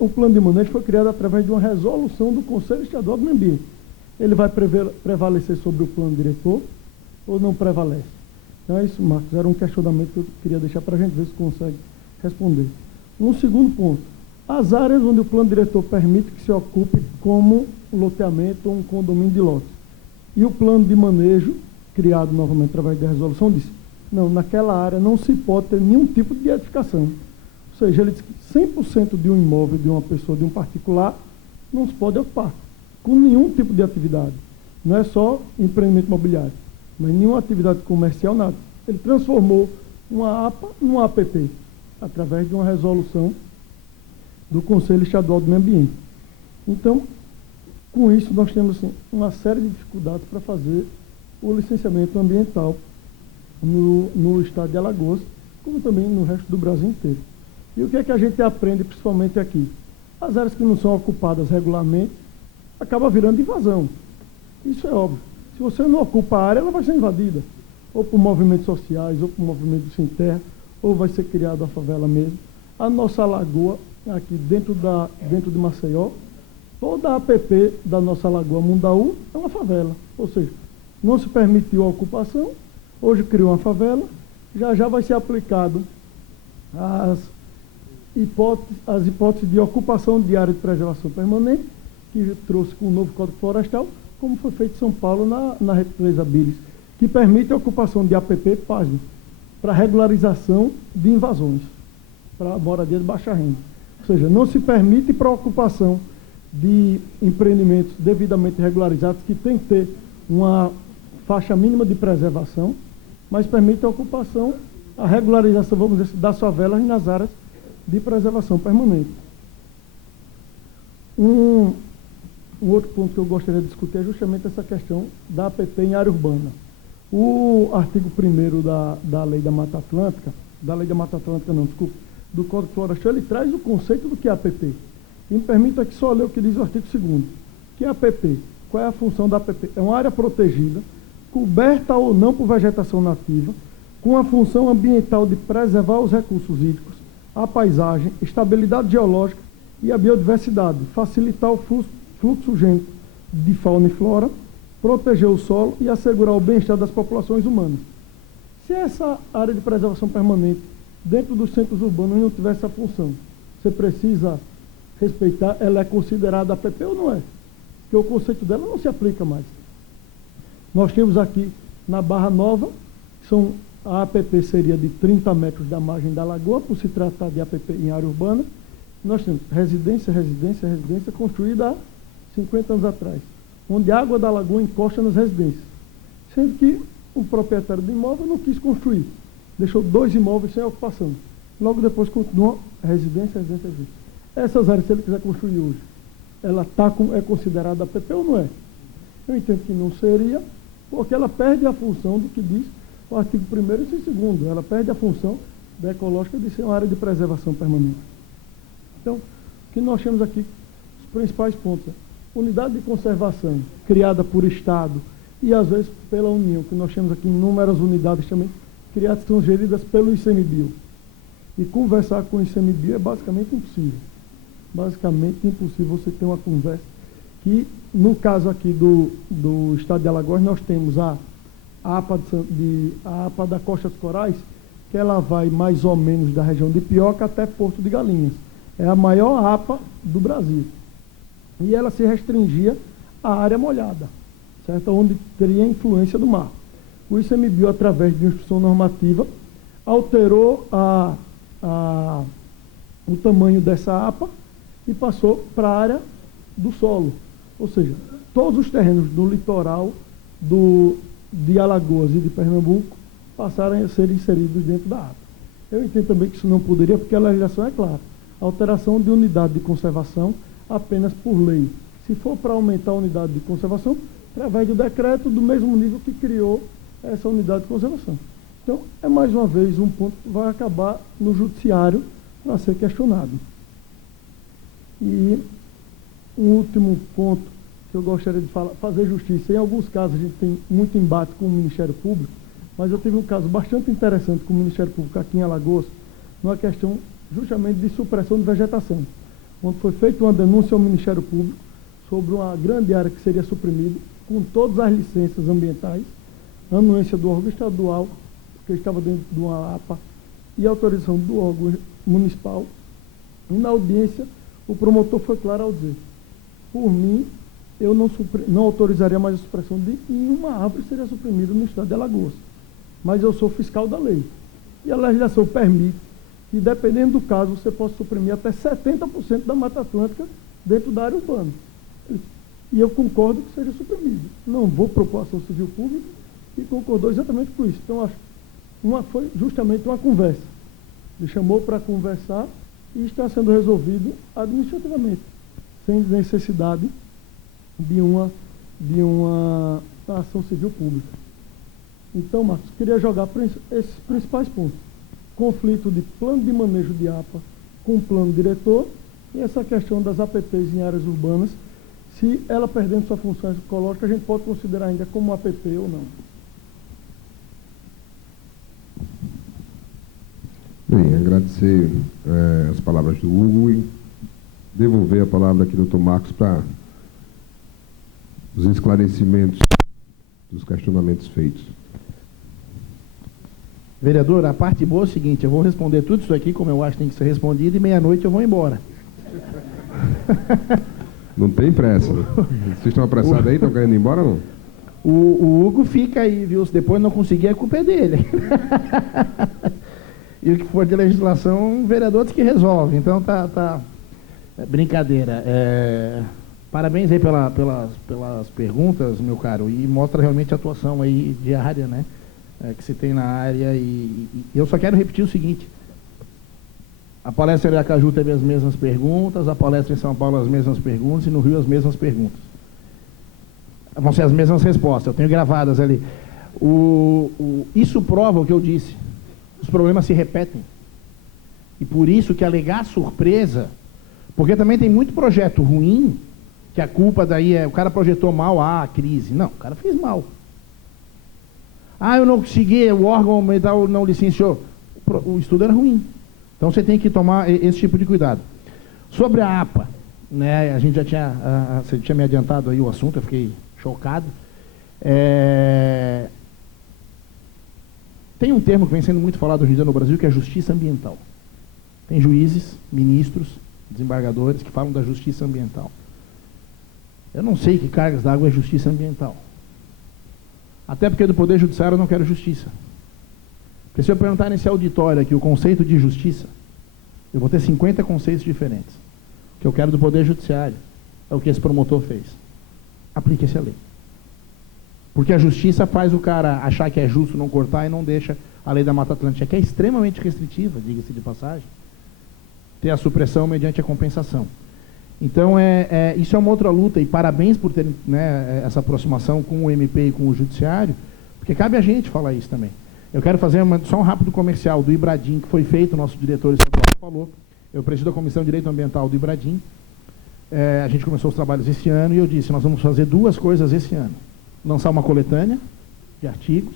O plano de manejo foi criado através de uma resolução do Conselho Estadual do Meio Ambiente. Ele vai prevalecer sobre o plano diretor ou não prevalece? Então é isso, Marcos. Era um questionamento que eu queria deixar para a gente ver se consegue responder. Um segundo ponto. As áreas onde o plano diretor permite que se ocupe como loteamento ou um condomínio de lotes. E o plano de manejo, criado novamente através da resolução, disse, não, naquela área não se pode ter nenhum tipo de edificação. Ou seja, ele diz que 100% de um imóvel, de uma pessoa, de um particular, não se pode ocupar, com nenhum tipo de atividade. Não é só empreendimento imobiliário, mas nenhuma atividade comercial, nada. Ele transformou uma APA numa APP, através de uma resolução do Conselho Estadual do Meio Ambiente. Então, com isso, nós temos assim, uma série de dificuldades para fazer o licenciamento ambiental no estado de Alagoas, como também no resto do Brasil inteiro. E o que é que a gente aprende principalmente aqui? As áreas que não são ocupadas regularmente acaba virando invasão. Isso é óbvio. Se você não ocupa a área, ela vai ser invadida. Ou por movimentos sociais, ou por movimentos sem terra, ou vai ser criada a favela mesmo. A nossa lagoa, aqui dentro de Maceió, toda a APP da nossa lagoa Mundaú é uma favela. Ou seja, não se permitiu a ocupação, hoje criou uma favela, já vai ser aplicado as hipóteses de ocupação de área de preservação permanente, que trouxe com o novo Código Florestal, como foi feito em São Paulo na represa Bilis, que permite a ocupação de APP, página, para regularização de invasões, para moradia de baixa renda. Ou seja, não se permite para a ocupação de empreendimentos devidamente regularizados, que tem que ter uma faixa mínima de preservação, mas permite a ocupação, a regularização, vamos dizer, das favelas nas áreas de preservação permanente. Um outro ponto que eu gostaria de discutir é justamente essa questão da APP em área urbana. O artigo 1º da Lei da Mata Atlântica, do Código Florestal, ele traz o conceito do que é APP. E me permita aqui só ler o que diz o artigo 2º. Que é APP? Qual é a função da APP? É uma área protegida, coberta ou não por vegetação nativa, com a função ambiental de preservar os recursos hídricos, a paisagem, estabilidade geológica e a biodiversidade, facilitar o fluxo urgente de fauna e flora, proteger o solo e assegurar o bem-estar das populações humanas. Se essa área de preservação permanente, dentro dos centros urbanos, não tiver essa função, você precisa respeitar, ela é considerada APP ou não é? Porque o conceito dela não se aplica mais. Nós temos aqui, na Barra Nova, a APP seria de 30 metros da margem da lagoa, por se tratar de APP em área urbana. Nós temos residência construída há 50 anos atrás, onde a água da lagoa encosta nas residências. Sendo que o proprietário do imóvel não quis construir, deixou 2 imóveis sem ocupação. Logo depois continua residência. Essas áreas, se ele quiser construir hoje, ela é considerada APP ou não é? Eu entendo que não seria, porque ela perde a função do que diz o artigo 1º e 2º. Ela perde a função da ecológica de ser uma área de preservação permanente. Então, o que nós temos aqui, os principais pontos, unidade de conservação criada por Estado e às vezes pela União, que nós temos aqui inúmeras unidades também, criadas, são geridas pelo ICMBio. E conversar com o ICMBio é basicamente impossível. Basicamente impossível você ter uma conversa que, no caso aqui do estado de Alagoas, nós temos a APA da Costa dos Corais, que ela vai mais ou menos da região de Pioca até Porto de Galinhas. É a maior APA do Brasil. E ela se restringia à área molhada, certo? Onde teria influência do mar. O ICMBio, através de instrução normativa, alterou o tamanho dessa APA e passou para a área do solo. Ou seja, todos os terrenos do litoral de Alagoas e de Pernambuco passaram a ser inseridos dentro da APA. Eu entendo também que isso não poderia, porque a legislação é clara. alteração de unidade de conservação apenas por lei. Se for para aumentar a unidade de conservação, através do decreto do mesmo nível que criou essa unidade de conservação. Então, é mais uma vez um ponto que vai acabar no judiciário para ser questionado. E um último ponto que eu gostaria de falar, fazer justiça. Em alguns casos a gente tem muito embate com o Ministério Público, mas eu tive um caso bastante interessante com o Ministério Público aqui em Alagoas, numa questão justamente de supressão de vegetação, onde foi feita uma denúncia ao Ministério Público sobre uma grande área que seria suprimida, com todas as licenças ambientais, anuência do órgão estadual, que estava dentro de uma APA, e autorização do órgão municipal. E na audiência, o promotor foi claro ao dizer: por mim, eu não autorizaria mais a supressão de nenhuma árvore que seria suprimida no estado de Alagoas. Mas eu sou fiscal da lei. E a legislação permite que, dependendo do caso, você possa suprimir até 70% da Mata Atlântica dentro da área urbana. E eu concordo que seja suprimido. Não vou propor ação civil pública e concordou exatamente com isso. Então, acho que foi justamente uma conversa. Ele chamou para conversar e está sendo resolvido administrativamente, sem necessidade de uma ação civil pública. Então, Marcos, queria jogar esses principais pontos. Conflito de plano de manejo de APA com plano diretor e essa questão das APPs em áreas urbanas. Se ela perdendo sua função ecológica, a gente pode considerar ainda como APP ou não. Bem, agradecer as palavras do Hugo e devolver a palavra aqui ao Dr. Marcos para os esclarecimentos dos questionamentos feitos. Vereador, a parte boa é o seguinte: eu vou responder tudo isso aqui como eu acho que tem que ser respondido e meia-noite eu vou embora. Não tem pressa, né? Vocês estão apressados aí? Estão querendo ir embora ou não? O Hugo fica aí, viu? Se depois não conseguir, a culpa é dele. E o que for de legislação, o vereador diz que resolve. Então, tá brincadeira. Parabéns aí pelas perguntas, meu caro, e mostra realmente a atuação aí diária, né? Que se tem na área. E eu só quero repetir o seguinte: a palestra em Aracaju teve as mesmas perguntas, a palestra em São Paulo as mesmas perguntas e no Rio as mesmas perguntas. Vão ser as mesmas respostas, eu tenho gravadas ali. Isso prova o que eu disse: os problemas se repetem. E por isso que alegar surpresa, porque também tem muito projeto ruim, que a culpa daí é o cara projetou mal, a crise. Não, o cara fez mal. Eu não consegui, o órgão ambiental não licenciou. O estudo era ruim. Então você tem que tomar esse tipo de cuidado. Sobre a APA, né, a gente já tinha, você tinha me adiantado aí o assunto, eu fiquei chocado. Tem um termo que vem sendo muito falado hoje em dia no Brasil, que é justiça ambiental. Tem juízes, ministros, desembargadores que falam da justiça ambiental. Eu não sei que cargas d'água é justiça ambiental. Até porque do Poder Judiciário eu não quero justiça. Porque se eu perguntar nesse auditório aqui o conceito de justiça, eu vou ter 50 conceitos diferentes. O que eu quero do Poder Judiciário é o que esse promotor fez. Aplique-se a lei. Porque a justiça faz o cara achar que é justo não cortar e não deixa a lei da Mata Atlântica, que é extremamente restritiva, diga-se de passagem, ter a supressão mediante a compensação. Então, isso é uma outra luta, e parabéns por terem, né, essa aproximação com o MP e com o Judiciário, porque cabe a gente falar isso também. Eu quero fazer só um rápido comercial do Ibradim, que foi feito, o nosso diretor estadual falou. Eu presido a Comissão de Direito Ambiental do Ibradim. A gente começou os trabalhos esse ano e eu disse: nós vamos fazer duas coisas esse ano. Lançar uma coletânea de artigos,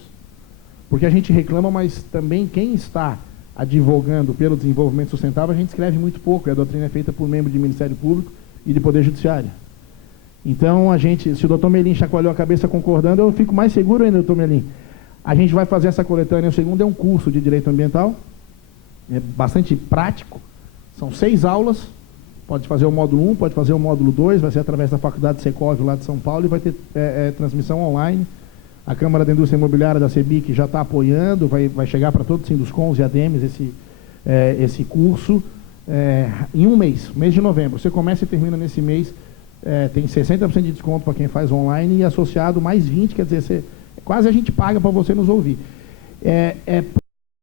porque a gente reclama, mas também quem está advogando pelo desenvolvimento sustentável, a gente escreve muito pouco, e a doutrina é feita por membro de Ministério Público e de Poder Judiciário. Então, se o doutor Melim chacoalhou a cabeça concordando, eu fico mais seguro ainda, doutor Melim. A gente vai fazer essa coletânea. O segundo é um curso de Direito Ambiental, é bastante prático, são 6 aulas, pode fazer o módulo 1, pode fazer o módulo 2, vai ser através da Faculdade Secov lá de São Paulo, e vai ter transmissão online. A Câmara da Indústria Imobiliária da CEBIC já está apoiando, vai chegar para todos os Sinduscons e ADEMES esse curso em um mês de novembro. Você começa e termina nesse mês, tem 60% de desconto para quem faz online e associado mais 20%, quer dizer, quase a gente paga para você nos ouvir.